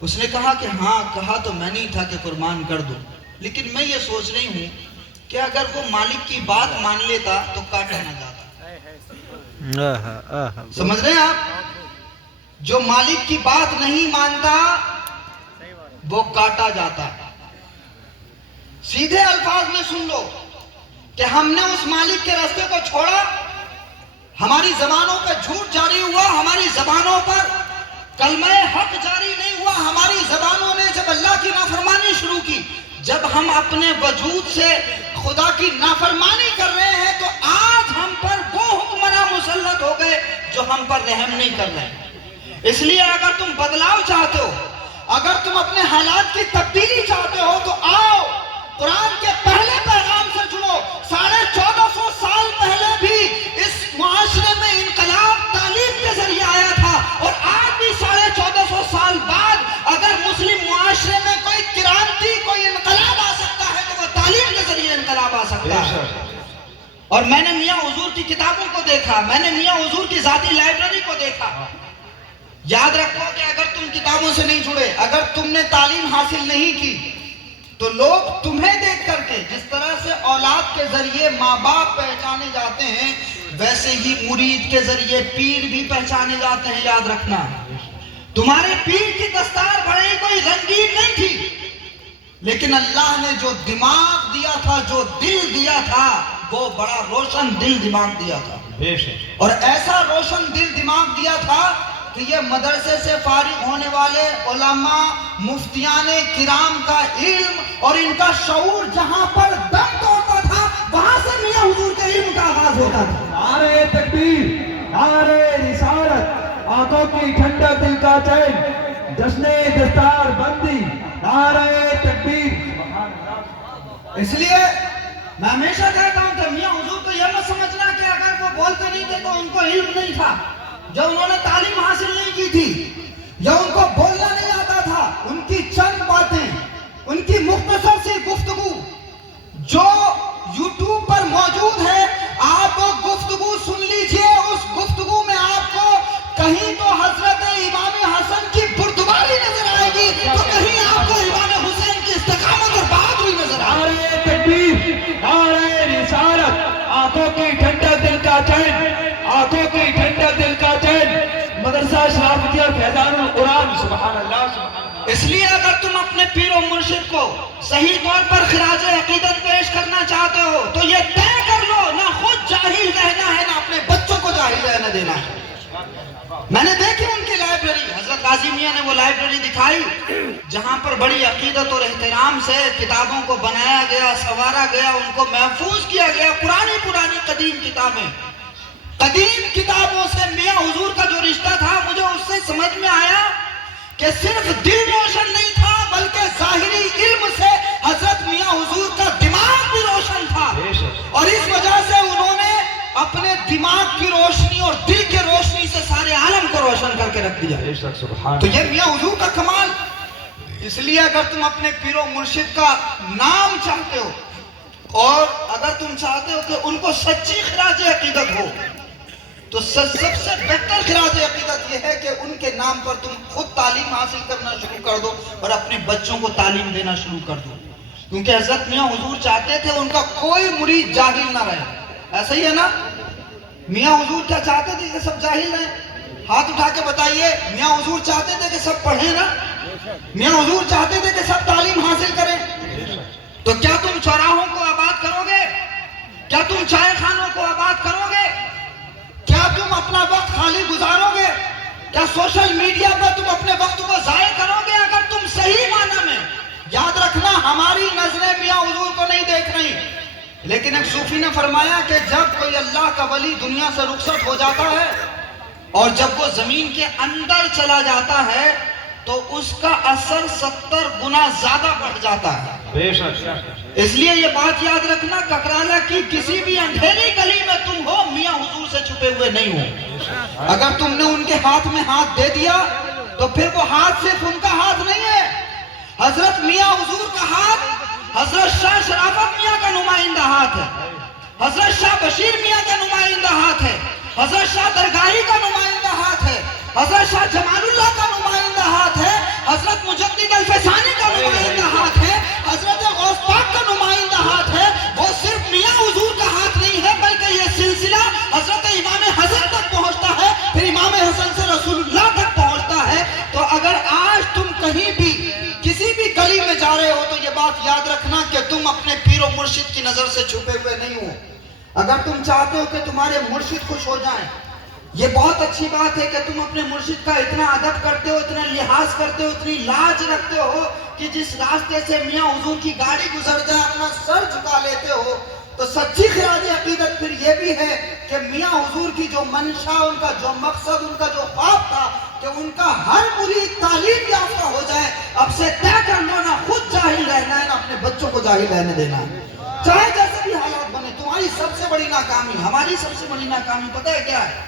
اس نے کہا کہ ہاں کہا تو میں نہیں تھا کہ قربان کر دو، لیکن میں یہ سوچ رہی ہوں کہ اگر وہ مالک کی بات مان لیتا تو کاٹا نہ جاتا۔ سمجھ رہے ہیں آپ؟ جو مالک کی بات نہیں مانتا وہ کاٹا جاتا۔ سیدھے الفاظ میں سن لو کہ ہم نے اس مالک کے راستے کو چھوڑا، ہماری زبانوں پہ جھوٹ جاری ہوا، ہماری زبانوں پر کلمہ حق جاری نہیں ہوا ہماری زبانوں نے جب اللہ کی نافرمانی شروع کی. جب ہم اپنے وجود سے خدا کی نافرمانی کر رہے ہیں تو آج ہم پر وہ حکمراں مسلط ہو گئے جو ہم پر رحم نہیں کر رہے ہیں. اس لیے اگر تم بدلاؤ چاہتے ہو, اگر تم اپنے حالات کی تبدیلی چاہتے ہو تو آؤ قرآن کے پہلے پیغام سے جڑو. 1450 سال پہلے بھی اس معاشرے میں انقلاب تعلیم کے ذریعے آیا تھا, اور آج بھی 1450 سال بعد اگر مسلم معاشرے میں کوئی کرانتی, کوئی انقلاب آ سکتا ہے تو وہ تعلیم کے ذریعے انقلاب آ سکتا ہے. اور میں نے میاں حضور کی کتابوں کو دیکھا, میں نے میاں حضور کی ذاتی لائبریری کو دیکھا. یاد رکھو کہ اگر تم کتابوں سے نہیں جڑے, اگر تم نے تعلیم حاصل نہیں کی, تو لوگ تمہیں دیکھ کر کے جس طرح سے اولاد کے ذریعے ماں باپ پہچانے جاتے ہیں, ویسے ہی مرید کے ذریعے پیر بھی پہچانے جاتے ہیں. یاد رکھنا, تمہارے پیر کی دستار بڑی کوئی رنگین نہیں تھی, لیکن اللہ نے جو دماغ دیا تھا, جو دل دیا تھا, وہ بڑا روشن دل دماغ دیا تھا. اور ایسا روشن دل دماغ دیا تھا کہ یہ مدرسے سے فارغ ہونے والے علماء, مفتیان کرام کا علم اور ان کا شعور جہاں پر دم توڑتا تھا, وہاں سے میاں حضور کے علم کا آغاز ہوتا تھا. نعرہ تکبیر, نعرہ رسالت, آنکھوں کی ٹھنڈک دل کا چین, جشن دستار بندی, نعرہ تکبیر. اس لیے میں ہمیشہ کہتا ہوں کہ میاں حضور کو یہ مت سمجھنا کہ اگر وہ بولتے نہیں تھے تو ان کو علم نہیں تھا, جب انہوں نے تعلیم حاصل نہیں کی تھی, جب ان کو بولنا نہیں آتا تھا, ان کی چند باتیں, ان کی مختصر سی گفتگو جو یوٹیوب پر موجود ہے, آپ وہ گفتگو سن لیجئے. اس گفتگو میں آپ کو کہیں تو حضرت امام حسن کی بردباری نظر آئے گی, تو کہیں آپ کو امام حسین کی استقامت اور بہادری نظر آئے گی. نعرہ تکبیر, نعرہ رسالت, آنکھوں کی ٹھنڈک دل کا چین, آنکھوں کی ٹھنڈک دل کا چین, مدرسہ شرافتی اور فیضان القرآن. سبحان اللہ, سبحان اللہ. اس لیے اگر تم اپنے پیر و مرشد کو صحیح طور پر خراج عقیدت پیش کرنا چاہتے ہو تو یہ طے کر لو, نہ خود جاہل رہنا ہے, نہ اپنے بچوں کو جاہل رہنے دینا ہے. میں نے دیکھی ان کی لائبریری, حضرت غازی میاں نے وہ لائبریری دکھائی جہاں پر بڑی عقیدت اور احترام سے کتابوں کو بنایا گیا, سنوارا گیا, ان کو محفوظ کیا گیا. پرانی قدیم کتابیں, قدیم کتابوں سے میاں حضور کا جو رشتہ تھا, مجھے اس سے سمجھ میں آیا کہ صرف دل روشن نہیں تھا بلکہ ظاہری علم سے حضرت میاں حضور کا دماغ بھی روشن تھا, اور اس وجہ سے انہوں نے اپنے دماغ کی روشنی اور دل کی روشنی سے سارے عالم کو روشن کر کے رکھ دیا. تو یہ میاں حضور کا کمال. اس لیے اگر تم اپنے پیر و مرشد کا نام چاہتے ہو, اور اگر تم چاہتے ہو کہ ان کو سچی خراج عقیدت ہو, تو سب سے بہتر خراج عقیدت یہ ہے کہ ان کے نام پر تم خود تعلیم حاصل کرنا شروع کر دو اور اپنے بچوں کو تعلیم دینا شروع کر دو. کیونکہ حضرت میاں حضور چاہتے تھے ان کا کوئی مرید جاہل نہ رہے. ایسا ہی ہے نا؟ میاں حضور کیا چاہتے تھے کہ سب جاہل رہیں؟ ہاتھ اٹھا کے بتائیے. میاں حضور چاہتے تھے کہ سب پڑھیں نا؟ میاں حضور چاہتے تھے کہ سب تعلیم حاصل کریں. تو کیا تم چوراہوں کو آباد کرو گے؟ کیا تم چائے خانوں کو آباد کرو گے؟ کیا تم اپنا وقت خالی گزارو گے؟ کیا سوشل میڈیا پر تم اپنے وقت کو ضائع کرو گے؟ اگر تم صحیح معنی میں, یاد رکھنا ہماری نظریں میاں حضور کو نہیں دیکھ رہی, لیکن ایک صوفی نے فرمایا کہ جب کوئی اللہ کا ولی دنیا سے رخصت ہو جاتا ہے اور جب وہ زمین کے اندر چلا جاتا ہے تو اس کا اثر 70 گنا زیادہ بڑھ جاتا ہے. اس لیے یہ بات یاد رکھنا, ککرالہ کی کسی بھی اندھیری گلی میں تم ہو, میاں حضور سے چھپے ہوئے نہیں ہو. اگر تم نے ان کے ہاتھ میں ہاتھ دے دیا تو پھر وہ ہاتھ صرف ان کا ہاتھ نہیں ہے. حضرت میاں حضور کا ہاتھ حضرت شاہ شرافت میاں کا نمائندہ ہاتھ ہے, حضرت شاہ بشیر میاں کا نمائندہ ہاتھ ہے, حضرت شاہ درگاہی کا نمائندہ ہاتھ ہے, حضرت شاہ جمال اللہ کا نمائندہ ہاتھ ہے, حضرت مجدد الفسانی کا نمائندہ ہاتھ ہے, حضرت غوث پاک کا نمائندہ ہاتھ ہے. وہ صرف میاں حضور کا ہاتھ نہیں ہے بلکہ یہ سلسلہ حضرت امام حسن تک پہنچتا ہے, پھر امام حسن سے رسول اللہ تک پہنچتا ہے. تو اگر آج تم کہیں بھی کسی بھی گلی میں جا رہے ہو تو یہ بات یاد رکھنا کہ تم اپنے پیر و مرشد کی نظر سے چھپے ہوئے نہیں ہو. اگر تم چاہتے ہو کہ تمہارے مرشد خوش ہو جائیں, یہ بہت اچھی بات ہے کہ تم اپنے مرشد کا اتنا ادب کرتے ہو، اتنا لحاظ کرتے ہو، اتنی لاج رکھتے ہو کہ جس راستے سے میاں حضور کی گاڑی گزر جائے اپنا سر جھکا لیتے ہو. تو سچی خراج عقیدت پھر یہ بھی ہے کہ میاں حضور کی جو منشا، ان کا جو مقصد، ان کا جو خواب تھا کہ ان کا ہر مرید تعلیم یافتہ ہو جائے، اب سے طے کر لو نہ خود جاہل رہنا ہے نہ اپنے بچوں کو جاہل رہنے دینا ہے، چاہے جیسے بھی حالات بنے. تمہاری سب سے بڑی ناکامی، ہماری سب سے بڑی ناکامی پتہ ہے کیا ہے؟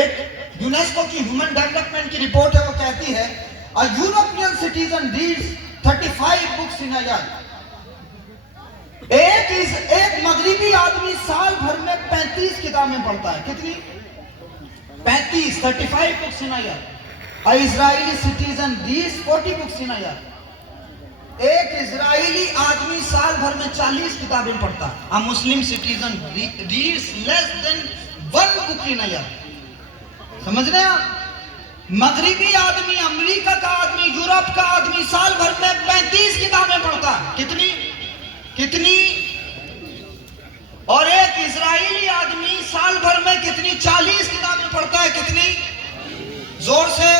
ایک یونیسکو کی ہیومن ڈیولپمنٹ کی رپورٹ ہے، وہ کہتی ہے a European citizen reads 35 books in a year. ایک مغربی آدمی سال بھر میں 35 کتابیں پڑھتا ہے. کتنی؟ 35 books in a year. A Israeli citizen reads 40 books in a year. ایک اسرائیلی آدمی سال بھر میں 40 کتابیں پڑھتا ہے. A Muslim citizen reads less than 1 book in a year. سمجھ رہے ہیں آپ؟ مغربی آدمی، امریکہ کا آدمی، یورپ کا آدمی سال بھر میں 35 کتابیں پڑھتا ہے. کتنی؟ اور ایک اسرائیلی آدمی سال بھر میں کتنی؟ 40 کتابیں پڑھتا ہے. کتنی؟ زور سے.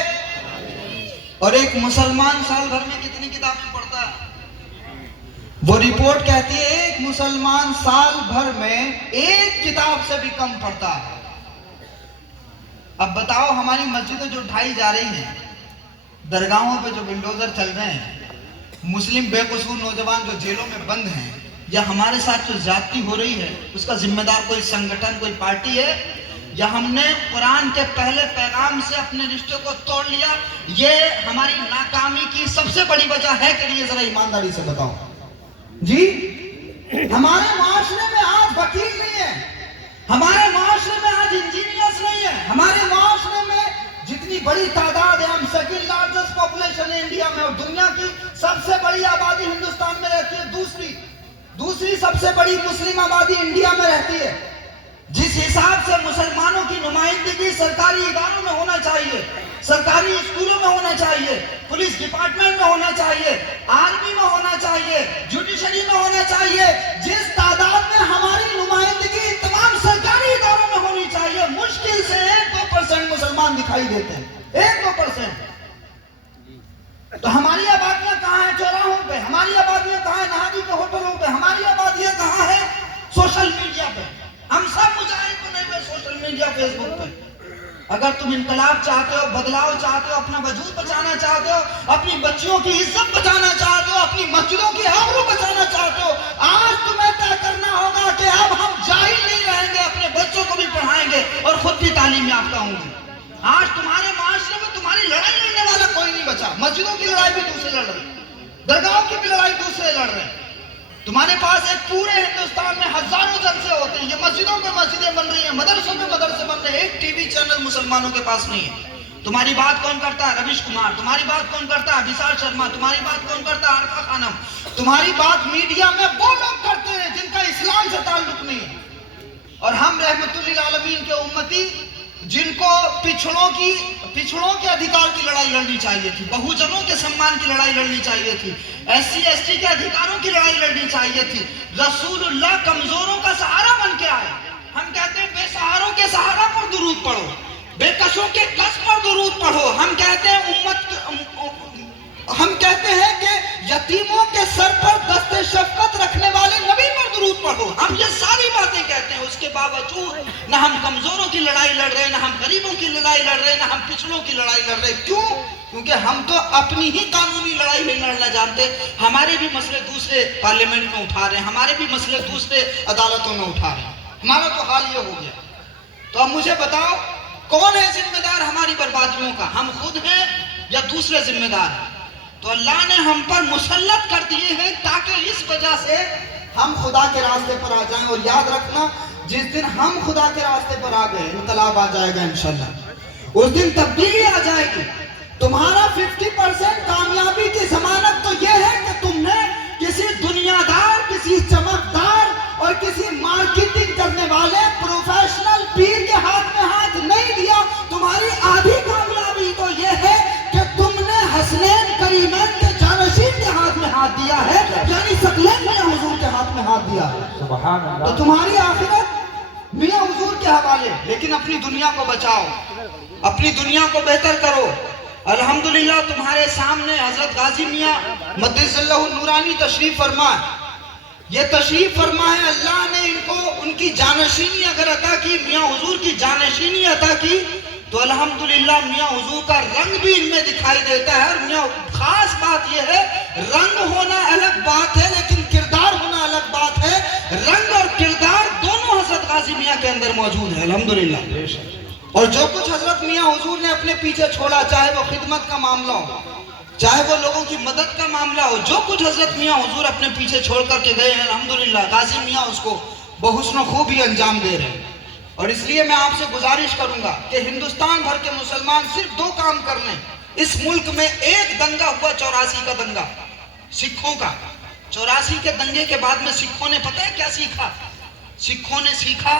اور ایک مسلمان سال بھر میں کتنی کتابیں پڑھتا ہے؟ وہ رپورٹ کہتی ہے ایک مسلمان سال بھر میں ایک کتاب سے بھی کم پڑھتا ہے. اب بتاؤ، ہماری مسجدیں جو ڈھائی جا رہی ہیں، درگاہوں پہ جو بلڈوزر چل رہے ہیں، مسلم بے قصور نوجوان جو جیلوں میں بند ہیں، یا ہمارے ساتھ جو زیادتی ہو رہی ہے، اس کا ذمہ دار کوئی سنگٹھن، کوئی پارٹی ہے، یا ہم نے قرآن کے پہلے پیغام سے اپنے رشتے کو توڑ لیا؟ یہ ہماری ناکامی کی سب سے بڑی وجہ ہے کہ یہ ذرا ایمانداری سے بتاؤ جی. ہمارے معاشرے میں آج وکیل نہیں ہے، ہمارے معاشرے میں آج انجینئرز نہیں ہے، ہمارے معاشرے میں جتنی بڑی تعداد ہے، ہم سیکنڈ لارجسٹ پاپولیشن ہے انڈیا میں، اور دنیا کی سب سے بڑی آبادی ہندوستان میں رہتی ہے. دوسری سب سے بڑی مسلم آبادی انڈیا میں رہتی ہے. جس حساب سے مسلمانوں کی نمائندگی سرکاری اداروں میں ہونا چاہیے، سرکاری اسکولوں میں ہونا چاہیے، پولیس ڈپارٹمنٹ میں ہونا چاہیے، آرمی میں ہونا چاہیے، جوڈیشری میں ہونا چاہیے، جس تعداد میں ہماری نمائندگی تمام سرکاری اداروں میں ہونی چاہیے، مشکل سے 1-2% مسلمان دکھائی دیتے ہیں. 1-2%. تو ہماری آبادیاں کہاں ہیں؟ چوراہوں پہ. ہماری آبادیاں کہاں ہیں؟ نہادی کے ہوٹلوں پہ. ہماری آبادیاں کہاں ہیں؟ سوشل میڈیا پہ. ہم سب مجاہد بنے ہوئے سوشل میڈیا، فیس بک پہ. اگر تم انقلاب چاہتے ہو، بدلاؤ چاہتے ہو، اپنا وجود بچانا چاہتے ہو، اپنی بچیوں کی عزت بچانا چاہتے ہو، اپنی مسجدوں کی آبرو بچانا چاہتے ہو، آج تمہیں طے کرنا ہوگا کہ اب ہم جاہل نہیں رہیں گے، اپنے بچوں کو بھی پڑھائیں گے اور خود بھی تعلیم یافتہ ہوں گے. آج تمہارے معاشرے میں تمہاری لڑائی لڑنے والا کوئی نہیں بچا. مسجدوں کی لڑائی بھی دوسرے لڑ رہے ہیں، درگاہوں کی بھی لڑائی دوسرے لڑ رہے ہیں. تمہارے پاس ایک پورے ہندوستان میں ہزاروں جلسے ہوتے ہیں، یہ مسجدوں پہ مسجدیں بن رہی ہیں، مدرسوں پہ مدرسے بن رہے ہیں، ایک ٹی وی چینل مسلمانوں کے پاس نہیں ہے. تمہاری بات کون کرتا ہے؟ رویش کمار. تمہاری بات کون کرتا ہے؟ وشال شرما. تمہاری بات کون کرتا ہے؟ عارفہ خانم. تمہاری بات میڈیا میں وہ لوگ کرتے ہیں جن کا اسلام سے تعلق نہیں ہے. اور ہم رحمت للعالمین کے امتی، جن کو پچھڑوں کے ادھیکار کی لڑائی لڑنی چاہیے تھی، بہوجنوں کے سمان کی لڑائی لڑنی چاہیے تھی، SC/ST کے ادھیکاروں کی لڑائی لڑنی چاہیے تھی. رسول اللہ کمزوروں کا سہارا بن کے آئے. ہم کہتے ہیں بے سہاروں کے سہارا پر درود پڑھو، بے کشوں کے کش پر درود پڑھو. ہم کہتے ہیں کہ یتیموں کے سر پر دست شفقت رکھنے والے نبی پر درود پڑھو. ہم یہ ساری باتیں کہتے ہیں، اس کے باوجود نہ ہم کمزوروں کی لڑائی لڑ رہے، نہ ہم غریبوں کی لڑائی لڑ رہے، نہ ہم پچھڑوں کی لڑائی لڑ رہے. کیوں؟ کیونکہ ہم تو اپنی ہی قانونی لڑائی نہیں لڑنا جانتے. ہمارے بھی مسئلے دوسرے پارلیمنٹ میں اٹھا رہے ہیں، ہمارے بھی مسئلے دوسرے عدالتوں میں اٹھا رہے ہیں. ہمارا تو حال یہ ہو گیا. تو اب مجھے بتاؤ، کون ہے ذمہ دار ہماری بربادیوں کا؟ ہم خود ہیں یا دوسرے ذمہ دار ہیں؟ تو اللہ نے ہم پر مسلط کر دیے ہیں تاکہ اس وجہ سے ہم خدا کے راستے پر آ جائیں. اور یاد رکھنا، جس دن ہم خدا کے راستے پر آ گئے، انقلاب آ جائے گا انشاءاللہ. اس دن تبدیلی آ جائے گی. تمہارا 50% کامیابی کی ضمانت تو یہ ہے کہ تم نے کسی دنیا دار، کسی چمکدار اور کسی مارکیٹنگ کرنے والے پروفیشنل پیر کے ہاتھ میں ہاتھ نہیں دیا. تمہاری آدھی کامیابی تو یہ ہے کہ تم نے حسنین کریمین کے جانشین کے ہاتھ میں ہاتھ دیا ہے، یعنی ثقلین میں حضور کے ہاتھ میں ہاتھ دیا ہے. سبحان اللہ. تو تمہاری آخرت میاں حضور کے حوالے، لیکن اپنی دنیا کو بچاؤ، اپنی دنیا کو بہتر کرو۔ الحمدللہ تمہارے سامنے حضرت غازی میاں مدث اللہ النورانی تشریف فرما ہے۔ یہ تشریف فرما ہے، اللہ نے ان کو ان کی جانشینی اگر عطا کی، میاں حضور کی جانشینی عطا کی، تو الحمدللہ میاں حضور کا رنگ بھی ان میں دکھائی دیتا ہے۔ اور میاں خاص بات یہ ہے، رنگ ہونا الگ بات ہے لیکن کردار ہونا الگ بات ہے۔ رنگ اور کردار دونوں حضرت غازی میاں کے اندر موجود ہے الحمدللہ۔ اور جو کچھ حضرت میاں حضور نے اپنے پیچھے چھوڑا، چاہے وہ خدمت کا معاملہ ہو، چاہے وہ لوگوں کی مدد کا معاملہ ہو، جو کچھ حضرت میاں حضور اپنے پیچھے چھوڑ کر کے گئے ہیں الحمدللہ غازی میاں اس کو بحسن و خوبی انجام دے رہے ہیں۔ اور اس لیے میں آپ سے گزارش کروں گا کہ ہندوستان بھر کے مسلمان صرف دو کام کر لیں۔ اس ملک میں ایک دنگا ہوا 84 کا دنگا، سکھوں کا۔ 84 کے دنگے کے بعد میں سکھوں نے پتہ ہے کیا سیکھا؟ سکھوں نے سیکھا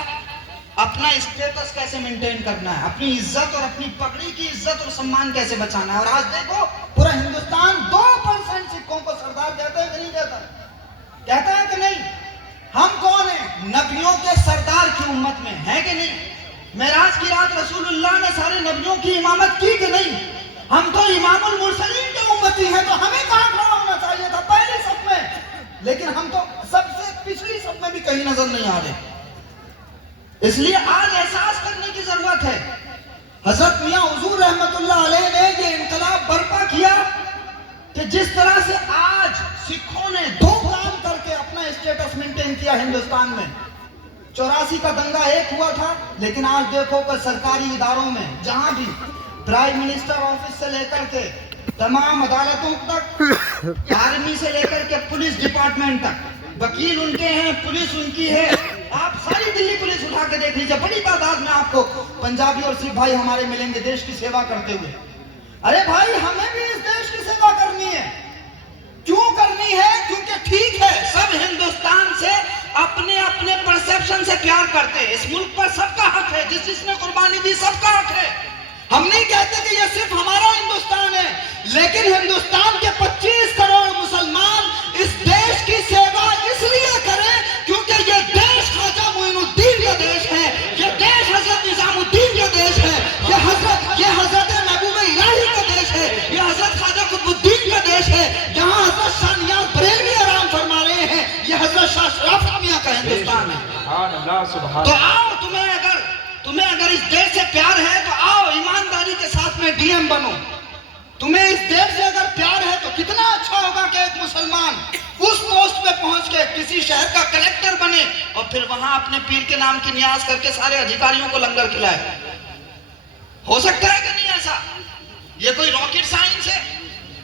اپنا اسٹیٹس کیسے مینٹین کرنا ہے، اپنی عزت اور اپنی پگڑی کی عزت اور سمان کیسے بچانا ہے۔ اور آج دیکھو پورا ہندوستان 2% سکھوں کو سردار کہتا ہے کہ نہیں کہتا؟ کہتا ہے کہ نہیں؟ ہم کون ہیں؟ نبیوں کے سردار کی امت میں ہے کہ نہیں؟ معراج کی رات رسول اللہ نے سارے نبیوں کی امامت کی کہ نہیں؟ ہم تو امام المرسلین کے امتی ہیں، تو ہمیں کہاں کھڑا ہونا چاہیے تھا پہلی صف میں، لیکن ہم تو سب سے پچھلی صف میں بھی کہیں نظر نہیں آ رہے۔ اس لیے آج احساس کرنے کی ضرورت ہے، حضرت میاں حضور رحمت اللہ علیہ نے یہ انقلاب برپا کیا کہ جس طرح سے آج سکھوں نے دو کام کر کے اپنا اسٹیٹس مینٹین کیا ہندوستان میں۔ 84 کا دنگا ایک ہوا تھا، لیکن آج دیکھو کہ سرکاری اداروں میں جہاں بھی پرائم منسٹر آفس سے لے کر کے تمام عدالتوں تک، آرمی سے لے کر کے پولیس ڈپارٹمنٹ تک، وکیل ان کے ہیں، پولیس ان کی ہے۔ آپ ساری دلی پولیس اٹھا کے دیکھ لیجیے، بڑی تعداد میں آپ کو پنجابی اور سکھ بھائی ہمارے ملیں گے دیش کی سیوا کرتے ہوئے۔ ارے بھائی ہمیں بھی اس دیش کی سیوا کرنی ہے۔ کیوں کرنی ہے؟ کیونکہ ٹھیک ہے سب ہندوستان سے اپنے اپنے پرسیپشن سے پیار کرتے ہیں، اس ملک پر سب کا حق ہے، جس نے قربانی دی سب کا حق ہے۔ ہم نہیں کہتے کہ یہ صرف ہمارا ہندوستان ہے، لیکن ہندوستان کے 25 کروڑ مسلمان اس دیش کی سیوا اس لیے کریں کیونکہ یہ دیش خواجہ معین الدین کا دیش ہے، یہ دیش حضرت نظام الدین کا دیش ہے، یہ حضرت محبوب الہی کا دیش ہے، یہ حضرت خواجہ قطب الدین کا دیش ہے، یہاں حضرت شاہ نیاز بریلوی آرام فرما رہے ہیں، یہ حضرت شاہ شرافت میاں کا ہندوستان ہے۔ تو آؤ، تمہیں اگر اس دیش سے پیار ہے تو آؤ ایمانداری کے ساتھ میں ڈی ایم بنو۔ تمہیں اس دیش سے اگر پیار ہے تو کتنا اچھا ہوگا کہ ایک مسلمان اس پوسٹ پہ پہنچ کے کسی شہر کا کلیکٹر بنے اور پھر وہاں اپنے پیر کے نام کی نیاز کر کے سارے ادھیکاریوں کو لنگر کھلائے۔ ہو سکتا ہے کہ نہیں ایسا؟ یہ کوئی راکٹ سائنس ہے؟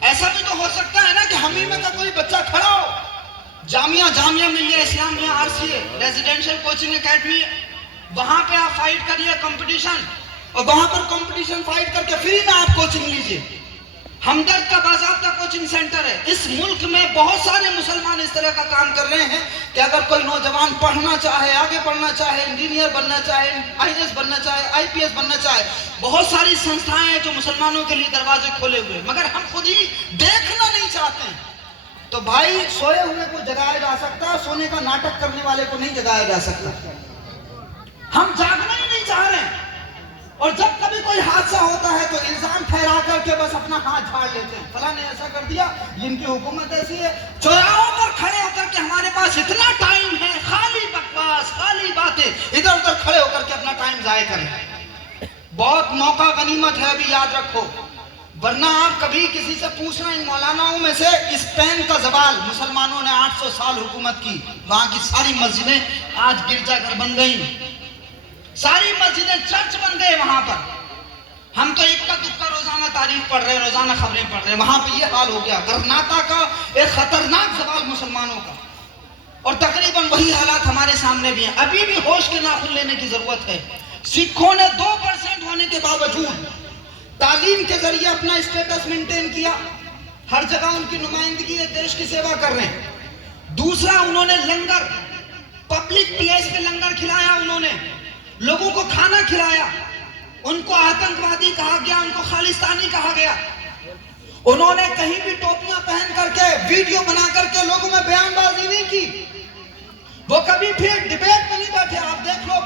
ایسا بھی تو ہو سکتا ہے نا کہ حمیمہ کا کوئی بچہ کھڑا ہو، Jamia Millia Islamia RCA residential coaching academy, وہاں پہ آپ فائٹ کریے کمپٹیشن، اور وہاں پر کمپٹیشن فائٹ کر کے فری میں آپ کوچنگ لیجئے۔ ہمدرد کا باضابطہ کوچنگ سینٹر ہے۔ اس ملک میں بہت سارے مسلمان اس طرح کا کام کر رہے ہیں کہ اگر کوئی نوجوان پڑھنا چاہے، آگے پڑھنا چاہے، انجینئر بننا چاہے، IAS بننا چاہے، IPS بننا چاہے، بہت ساری سنستھائیں ہیں جو مسلمانوں کے لیے دروازے کھولے ہوئے، مگر ہم خود ہی دیکھنا نہیں چاہتے ہیں۔ تو بھائی سوئے ہوئے کو جگایا جا سکتا ہے، سونے کا ناٹک کرنے والے کو نہیں جگایا جا سکتا۔ ہم جاگنا ہی نہیں چاہ رہے ہیں، اور جب کبھی کوئی حادثہ ہوتا ہے تو الزام ٹھہرا کر کے بس اپنا ہاتھ جھاڑ لیتے ہیں، فلاں نے ایسا کر دیا، ان کی حکومت ایسی ہے۔ چوراہوں پر کھڑے ہو کر کے ہمارے پاس اتنا ٹائم ہے، خالی بکواس، خالی باتیں، ادھر ادھر کھڑے ہو کر کے اپنا ٹائم ضائع کریں۔ بہت موقع غنیمت ہے، ابھی یاد رکھو، ورنہ آپ کبھی کسی سے پوچھنا، ان مولاناؤں میں سے اسپین کا زوال، مسلمانوں نے 800 سال حکومت کی، وہاں کی ساری مسجدیں آج گرجا گھر بن گئی، ساری مسجدیں چرچ بن گئے وہاں پر۔ ہم تو اکا دکا روزانہ تعریف پڑھ رہے ہیں، روزانہ خبریں پڑھ رہے ہیں، وہاں پہ یہ حال ہو گیا۔ غرناطہ کا ایک خطرناک زوال مسلمانوں کا، اور تقریباً وہی حالات ہمارے سامنے بھی ہیں۔ ابھی بھی ہوش کے ناخن لینے کی ضرورت ہے۔ سکھوں نے 2% ہونے کے باوجود تعلیم کے ذریعے اپنا اسٹیٹس مینٹین کیا، ہر جگہ ان کی نمائندگی ہے، دیش کی سیوا کر رہے ہیں۔ دوسرا، انہوں نے لنگر، پبلک پلیس پہ لنگر کھلایا، انہوں نے لوگوں کو کھانا کھلایا، ان کو آتنکوادی کہا گیا، ان کو خالستانی کہا گیا۔ انہوں نے کہیں بھی ٹوپیاں پہن کر کے، ویڈیو بنا کر کے لوگوں میں بیان بازی نہیں کی، وہ کبھی پھر ڈیبیٹ میں نہیں بیٹھے۔ آپ دیکھ لو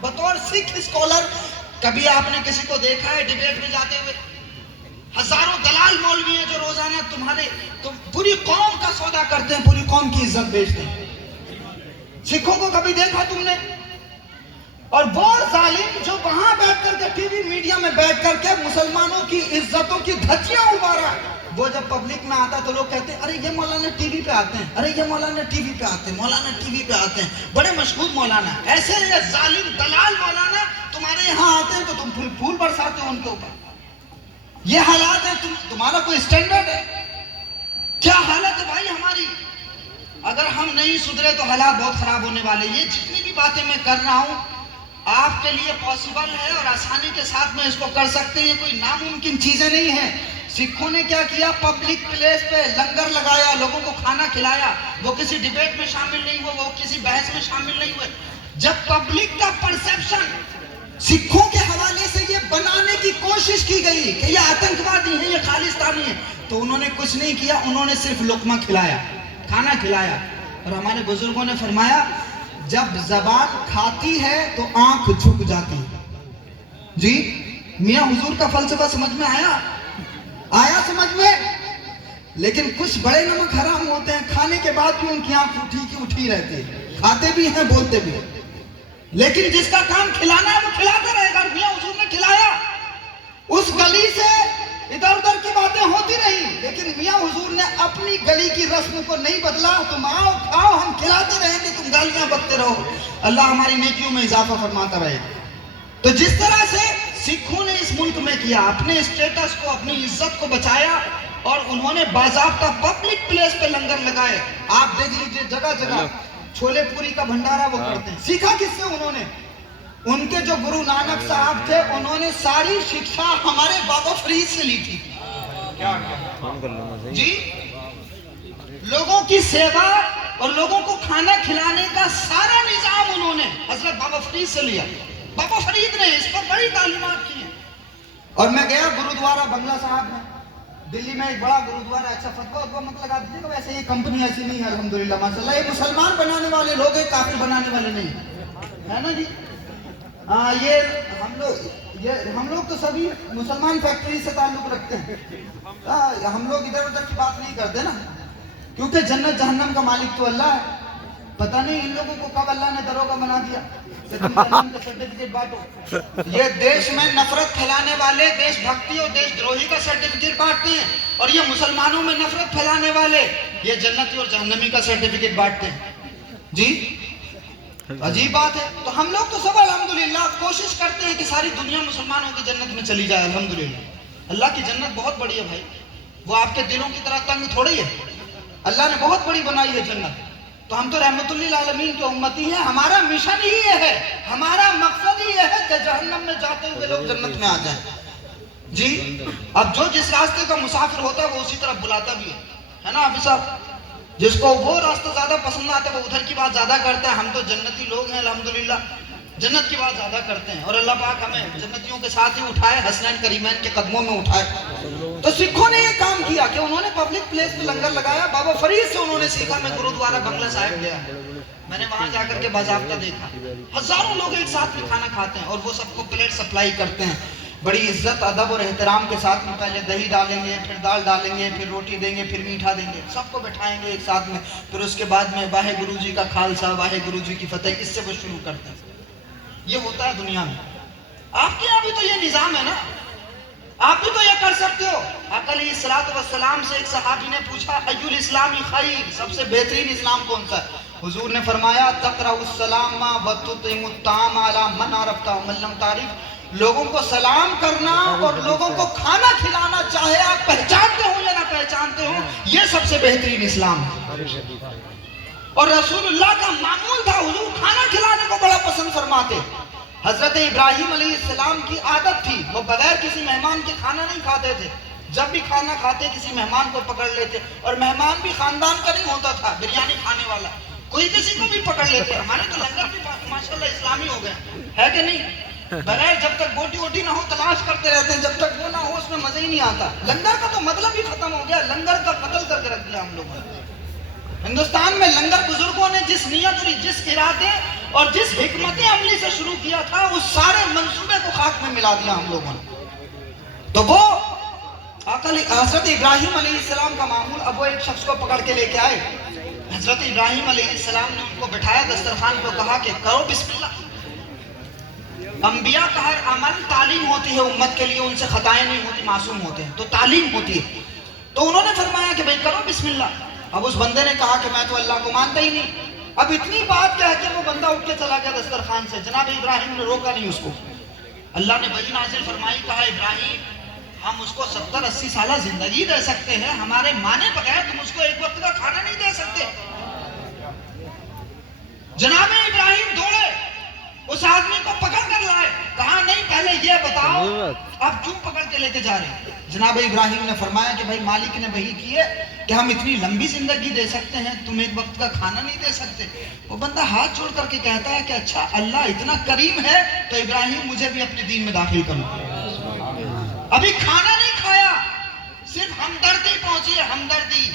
بطور سکھ اسکالر کبھی آپ نے کسی کو دیکھا ہے ڈیبیٹ میں جاتے ہوئے؟ ہزاروں دلال مولوی ہیں جو روزانہ پوری قوم کا سودا کرتے ہیں، پوری قوم کی عزت بیچتے ہیں. سکھوں کو کبھی دیکھا تم نے؟ اور وہ ظالم جو وہاں بیٹھ کر کے ٹی وی میڈیا میں بیٹھ کر کے مسلمانوں کی عزتوں کی دھجیاں اڑا، وہ جب پبلک میں آتا تو لوگ کہتے ہیں ارے یہ مولانا ٹی وی پہ آتے ہیں، ارے یہ مولانا ٹی وی پہ آتے ہیں، مولانا ٹی وی پہ آتے ہیں، بڑے مشہور مولانا. ایسے یہ ظالم دلال مولانا تمہارے یہاں آتے ہیں تو تم پھول برساتے ہو ان کے اوپر. یہ حالات ہے، تمہارا کوئی اسٹینڈرڈ ہے؟ کیا حالت ہے بھائی ہماری؟ اگر ہم نہیں سدھرے تو حالات بہت خراب ہونے والے. یہ جتنی بھی باتیں میں کر رہا ہوں آپ کے لیے پاسبل ہے اور آسانی کے ساتھ میں اس کو کر سکتے ہیں، یہ کوئی ناممکن چیزیں نہیں ہیں. سکھوں نے کیا کیا؟ پبلک پلیس پہ لنگر لگایا، لوگوں کو کھانا کھلایا. وہ کسی ڈیبیٹ میں شامل نہیں ہوئے، وہ کسی بحث میں شامل نہیں ہوئے. جب پبلک کا پرسیپشن سکھوں کے حوالے سے یہ بنانے کی کوشش کی گئی کہ یہ آتنکوادی ہیں، یہ خالصتانی ہیں، تو انہوں نے کچھ نہیں کیا، انہوں نے صرف لقمہ کھلایا، کھانا کھلایا. اور ہمارے بزرگوں نے فرمایا جب زبان کھاتی ہے تو آنکھ جھک جاتی ہے. جی میاں حضور کا فلسفہ سمجھ میں آیا سمجھ میں؟ لیکن کچھ بڑے نمک حرام ہوتے ہیں، کھانے کے بعد بھی ان کی آنکھ اٹھی کی اٹھی رہتی ہے، کھاتے بھی ہیں بولتے بھی ہیں. لیکن جس کا کام کھلانا ہے وہ کھلاتا رہے گا. میاں حضور نے کھلایا، اس گلی سے ادھر ادھر کی باتیں ہوتی رہی، لیکن میاں حضور نے اپنی گلی کی رسم کو نہیں بدلا. تم آؤ کھاؤ، ہم کھلاتے رہیں گے، تم گالیاں بکتے رہو. اللہ ہماری نیکیوں میں اضافہ فرماتا رہے. تو جس طرح سے سکھوں نے اس ملک میں کیا، اپنے اسٹیٹس کو، اپنی عزت کو بچایا، اور انہوں نے باضابطہ پبلک پلیس پہ لنگر لگائے. آپ دیکھ لیجئے جگہ جگہ چھولے پوری کا بھنڈارا وہ کرتے ہیں. سیکھا کس سے انہوں نے؟ ان کے جو گرو نانک صاحب تھے انہوں نے ساری شکشا ہمارے بابا فرید سے لی تھی. جی لوگوں کی سیوا اور لوگوں کو کھانا کھلانے کا سارا نظام انہوں نے حضرت بابا فرید سے لیا. بابا فرید نے اس پر بڑی تعلیمات کی ہیں. اور میں گیا گرودوارہ بنگلہ صاحب میں، دلی میں ایک بڑا گرودوارہ. اچھا فتویٰ مت لگا دیجیے گا، ویسے یہ کمپنی ایسی نہیں ہے الحمدللہ ماشاءاللہ. یہ مسلمان بنانے والے لوگ ہیں، کافر بنانے والے نہیں ہے نا جی. ہم لوگ تو سبھی مسلمان فیکٹری سے تعلق رکھتے ہیں. ہم لوگ ادھر ادھر کی بات نہیں کرتے نا، کیونکہ جنت جہنم کا مالک تو اللہ ہے. پتہ نہیں ان لوگوں کو کب اللہ نے دروگا بنا دیا کہ تم جہنم کے سرٹیفکیٹ بانٹو. یہ دیش میں نفرت پھیلانے والے دیش بھکتی اور دیش دروہی کا سرٹیفکیٹ بانٹتے ہیں، اور یہ مسلمانوں میں نفرت پھیلانے والے یہ جنتی اور جہنمی کا سرٹیفکیٹ بانٹتے ہیں. جی عجیب بات ہے. تو ہم لوگ تو سب الحمدللہ کوشش کرتے ہیں کہ ساری دنیا مسلمانوں کی جنت میں چلی جائے. الحمدللہ اللہ کی جنت بہت بڑی ہے بھائی، وہ آپ کے دلوں کی طرح تنگ تھوڑی ہے. اللہ نے بہت بڑی بنائی ہے جنت. تو ہم تو رحمت للعالمین کے امتی ہیں. ہمارا مشن ہی یہ ہے، ہمارا مقصد ہی یہ ہے کہ جہنم میں جاتے ہوئے لوگ جنت میں آ جائیں. جی اب جو جس راستے کا مسافر ہوتا ہے وہ اسی طرف بلاتا بھی ہے نا حافظ صاحب. جس کو وہ راستہ زیادہ پسند آتا ہے وہ ادھر کی بات زیادہ کرتا ہے. ہم تو جنتی لوگ ہیں الحمدللہ، جنت کی بات زیادہ کرتے ہیں، اور اللہ پاک ہمیں جنتیوں کے ساتھ ہی اٹھائے، حسنین کریمین کے قدموں میں اٹھائے. تو سکھوں نے یہ کام کیا کہ انہوں نے پبلک پلیس پہ لنگر لگایا. بابا فرید سے انہوں نے سیکھا. میں گرودوارہ بنگلہ صاحب گیا، میں نے وہاں جا کر کے باضابطہ دیکھا ہزاروں لوگ ایک ساتھ میں کھانا کھاتے ہیں، اور وہ سب کو پلیٹ سپلائی کرتے ہیں بڑی عزت ادب اور احترام کے ساتھ میں. پہلے دہی ڈالیں گے، پھر دال ڈالیں گے، پھر روٹی دیں گے، پھر میٹھا دیں گے، سب کو بٹھائیں گے ایک ساتھ میں. پھر اس کے بعد میں واہے گرو جی کا خالصہ، واہے گرو جی کی فتح، اس سے وہ شروع کرتے ہیں. یہ ہوتا ہے دنیا میں. آپ کے یہاں بھی تو یہ نظام ہے نا، آپ بھی تو یہ کر سکتے ہو. آقا علیہ الصلوۃ والسلام سے ایک صحابی نے پوچھا ای الاسلام خیر، سب سے بہترین اسلام کون سا ہے؟ حضور نے فرمایا تقرأ السلام وتطعم الطعام علی من عرفت ومن لم تعرف. لوگوں کو سلام کرنا اور لوگوں کو کھانا کھلانا، چاہے آپ پہچانتے ہو یا نہ پہچانتے ہو، یہ سب سے بہترین اسلام ہے. اور رسول اللہ کا معمول تھا، حضور کھانا کھلانے کو بڑا پسند فرماتے. حضرت ابراہیم علیہ السلام کی عادت تھی، وہ بغیر کسی مہمان کے کھانا نہیں کھاتے تھے. جب بھی کھانا کھاتے کسی مہمان کو پکڑ لیتے، اور مہمان بھی خاندان کا نہیں ہوتا تھا، بریانی کھانے والا کوئی کسی کو بھی پکڑ لیتے. ہمارے تو لنگر بھی ماشاءاللہ اسلامی ہو گئے ہے کہ نہیں؟ بغیر جب تک بوٹی ووٹی نہ ہو تلاش کرتے رہتے ہیں، جب تک وہ نہ ہو اس میں مزہ ہی نہیں آتا. لنگر کا تو مطلب ہی ختم ہو گیا، لنگر کا قتل کر کے رکھ دیا ہم لوگوں نے. ہندوستان میں لنگر بزرگوں نے جس نیت اور جس ارادے اور جس حکمت عملی سے شروع کیا تھا اس سارے منصوبے کو خاک میں ملا دیا ہم لوگوں نے. تو وہ حضرت ابراہیم علیہ السلام کا معمول. اب وہ ایک شخص کو پکڑ کے لے کے آئے. حضرت ابراہیم علیہ السلام نے ان کو بٹھایا دسترخوان کو, کہا کہ کرو بسم اللہ. انبیاء کا ہر عمل تعلیم ہوتی ہے امت کے لیے, ان سے خطائیں نہیں ہوتی, معصوم ہوتے ہیں, تو تعلیم ہوتی ہے. تو انہوں نے فرمایا کہ بھئی کرو بسم اللہ. اب اس بندے نے کہا کہ میں تو اللہ کو مانتا ہی نہیں. اب اتنی بات کہہ کے وہ بندہ اٹھ کے چلا گیا دسترخوان سے. جناب ابراہیم نے روکا نہیں اس کو. اللہ نے وحی نازل فرمائی, کہا ابراہیم ہم اس کو 70-80 سالہ زندگی دے سکتے ہیں, ہمارے مانے بغیر تم اس کو ایک وقت کا کھانا نہیں دے سکتے. جناب ابراہیم دوڑے, اس آدمی کو پکڑ کر لائے. کہا نہیں پہلے یہ بتاؤ اب کیوں پکڑ کے لے کے جا رہے ہیں. جناب ابراہیم نے فرمایا کہ بھائی مالک نے وحی کی ہے کہ ہم اتنی لمبی زندگی دے سکتے ہیں, تم ایک وقت کا کھانا نہیں دے سکتے. وہ بندہ ہاتھ جوڑ کر کے کہتا ہے کہ اچھا اللہ اتنا کریم ہے تو ابراہیم مجھے بھی اپنے دین میں داخل کرو. ابھی کھانا نہیں کھایا, صرف ہمدردی پہنچی ہے, ہمدردی.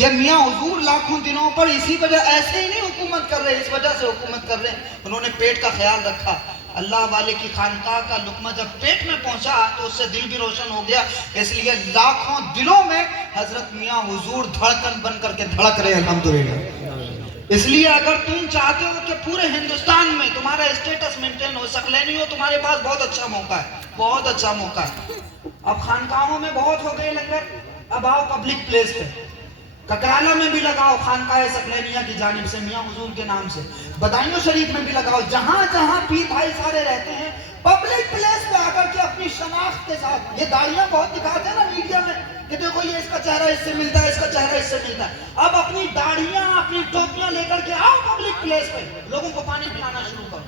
یہ میاں حضور لاکھوں دنوں پر اسی وجہ ایسے ہی نہیں حکومت کر رہے, اس وجہ سے حکومت کر رہے ہیں. انہوں نے پیٹ کا خیال رکھا. اللہ والے کی خانقاہ کا لقمہ جب پیٹ میں پہنچا تو اس سے دل بھی روشن ہو گیا. اس لیے لاکھوں دلوں میں حضرت میاں حضور دھڑکن بن کر کے دھڑک رہے الحمدللہ. اس لیے اگر تم چاہتے ہو کہ پورے ہندوستان میں تمہارا اسٹیٹس مینٹین ہو, سکلینی ہو, تمہارے پاس بہت اچھا موقع ہے, بہت اچھا موقع ہے. اب خانقاہوں میں بہت ہو گئے لنگر, اب آؤ پبلک پلیس پہ. ککرالہ میں بھی لگاؤ خانقاہ سکلینیہ کی جانب سے میاں حضور کے نام سے. بدایوں شریف میں بھی لگاؤ, جہاں جہاں پیر بھائی سارے رہتے ہیں پبلک پلیس پہ آ کر کے اپنی شناخت کے ساتھ. یہ داڑیاں بہت دکھاتے ہیں نا میڈیا میں کہ دیکھو یہ اس کا چہرہ اس سے ملتا ہے, اس کا چہرہ اس سے ملتا ہے. اب اپنی داڑیاں اپنی ٹوپیاں لے کر کے آؤ پبلک پلیس پہ, لوگوں کو پانی پلانا شروع کرو,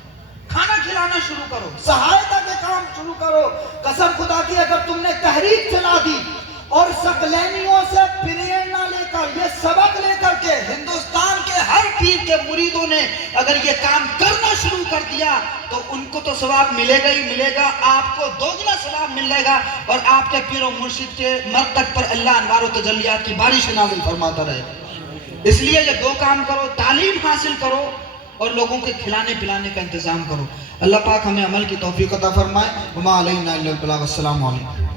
کھانا کھلانا شروع کرو, سہایتا کے کام شروع کرو. قسم خدا کی اگر تم نے تحریک چلا دی اور سکلینیوں سے پریرنا لے کر, یہ سبق لے کر کے ہندوستان کے ہر پیر کے مریدوں نے اگر یہ کام کرنا شروع کر دیا تو ان کو تو ثواب ملے گا ہی ملے گا, آپ کو دوگنا ثواب ملے گا, اور آپ کے پیر و مرشد کے مرکز پر اللہ انوار و تجلیات کی بارش نازل فرماتا رہے. اس لیے یہ دو کام کرو, تعلیم حاصل کرو اور لوگوں کے کھلانے پلانے کا انتظام کرو. اللہ پاک ہمیں عمل کی توفیق عطا فرمائے. وما علینا الا البلاغ. السلام علیکم.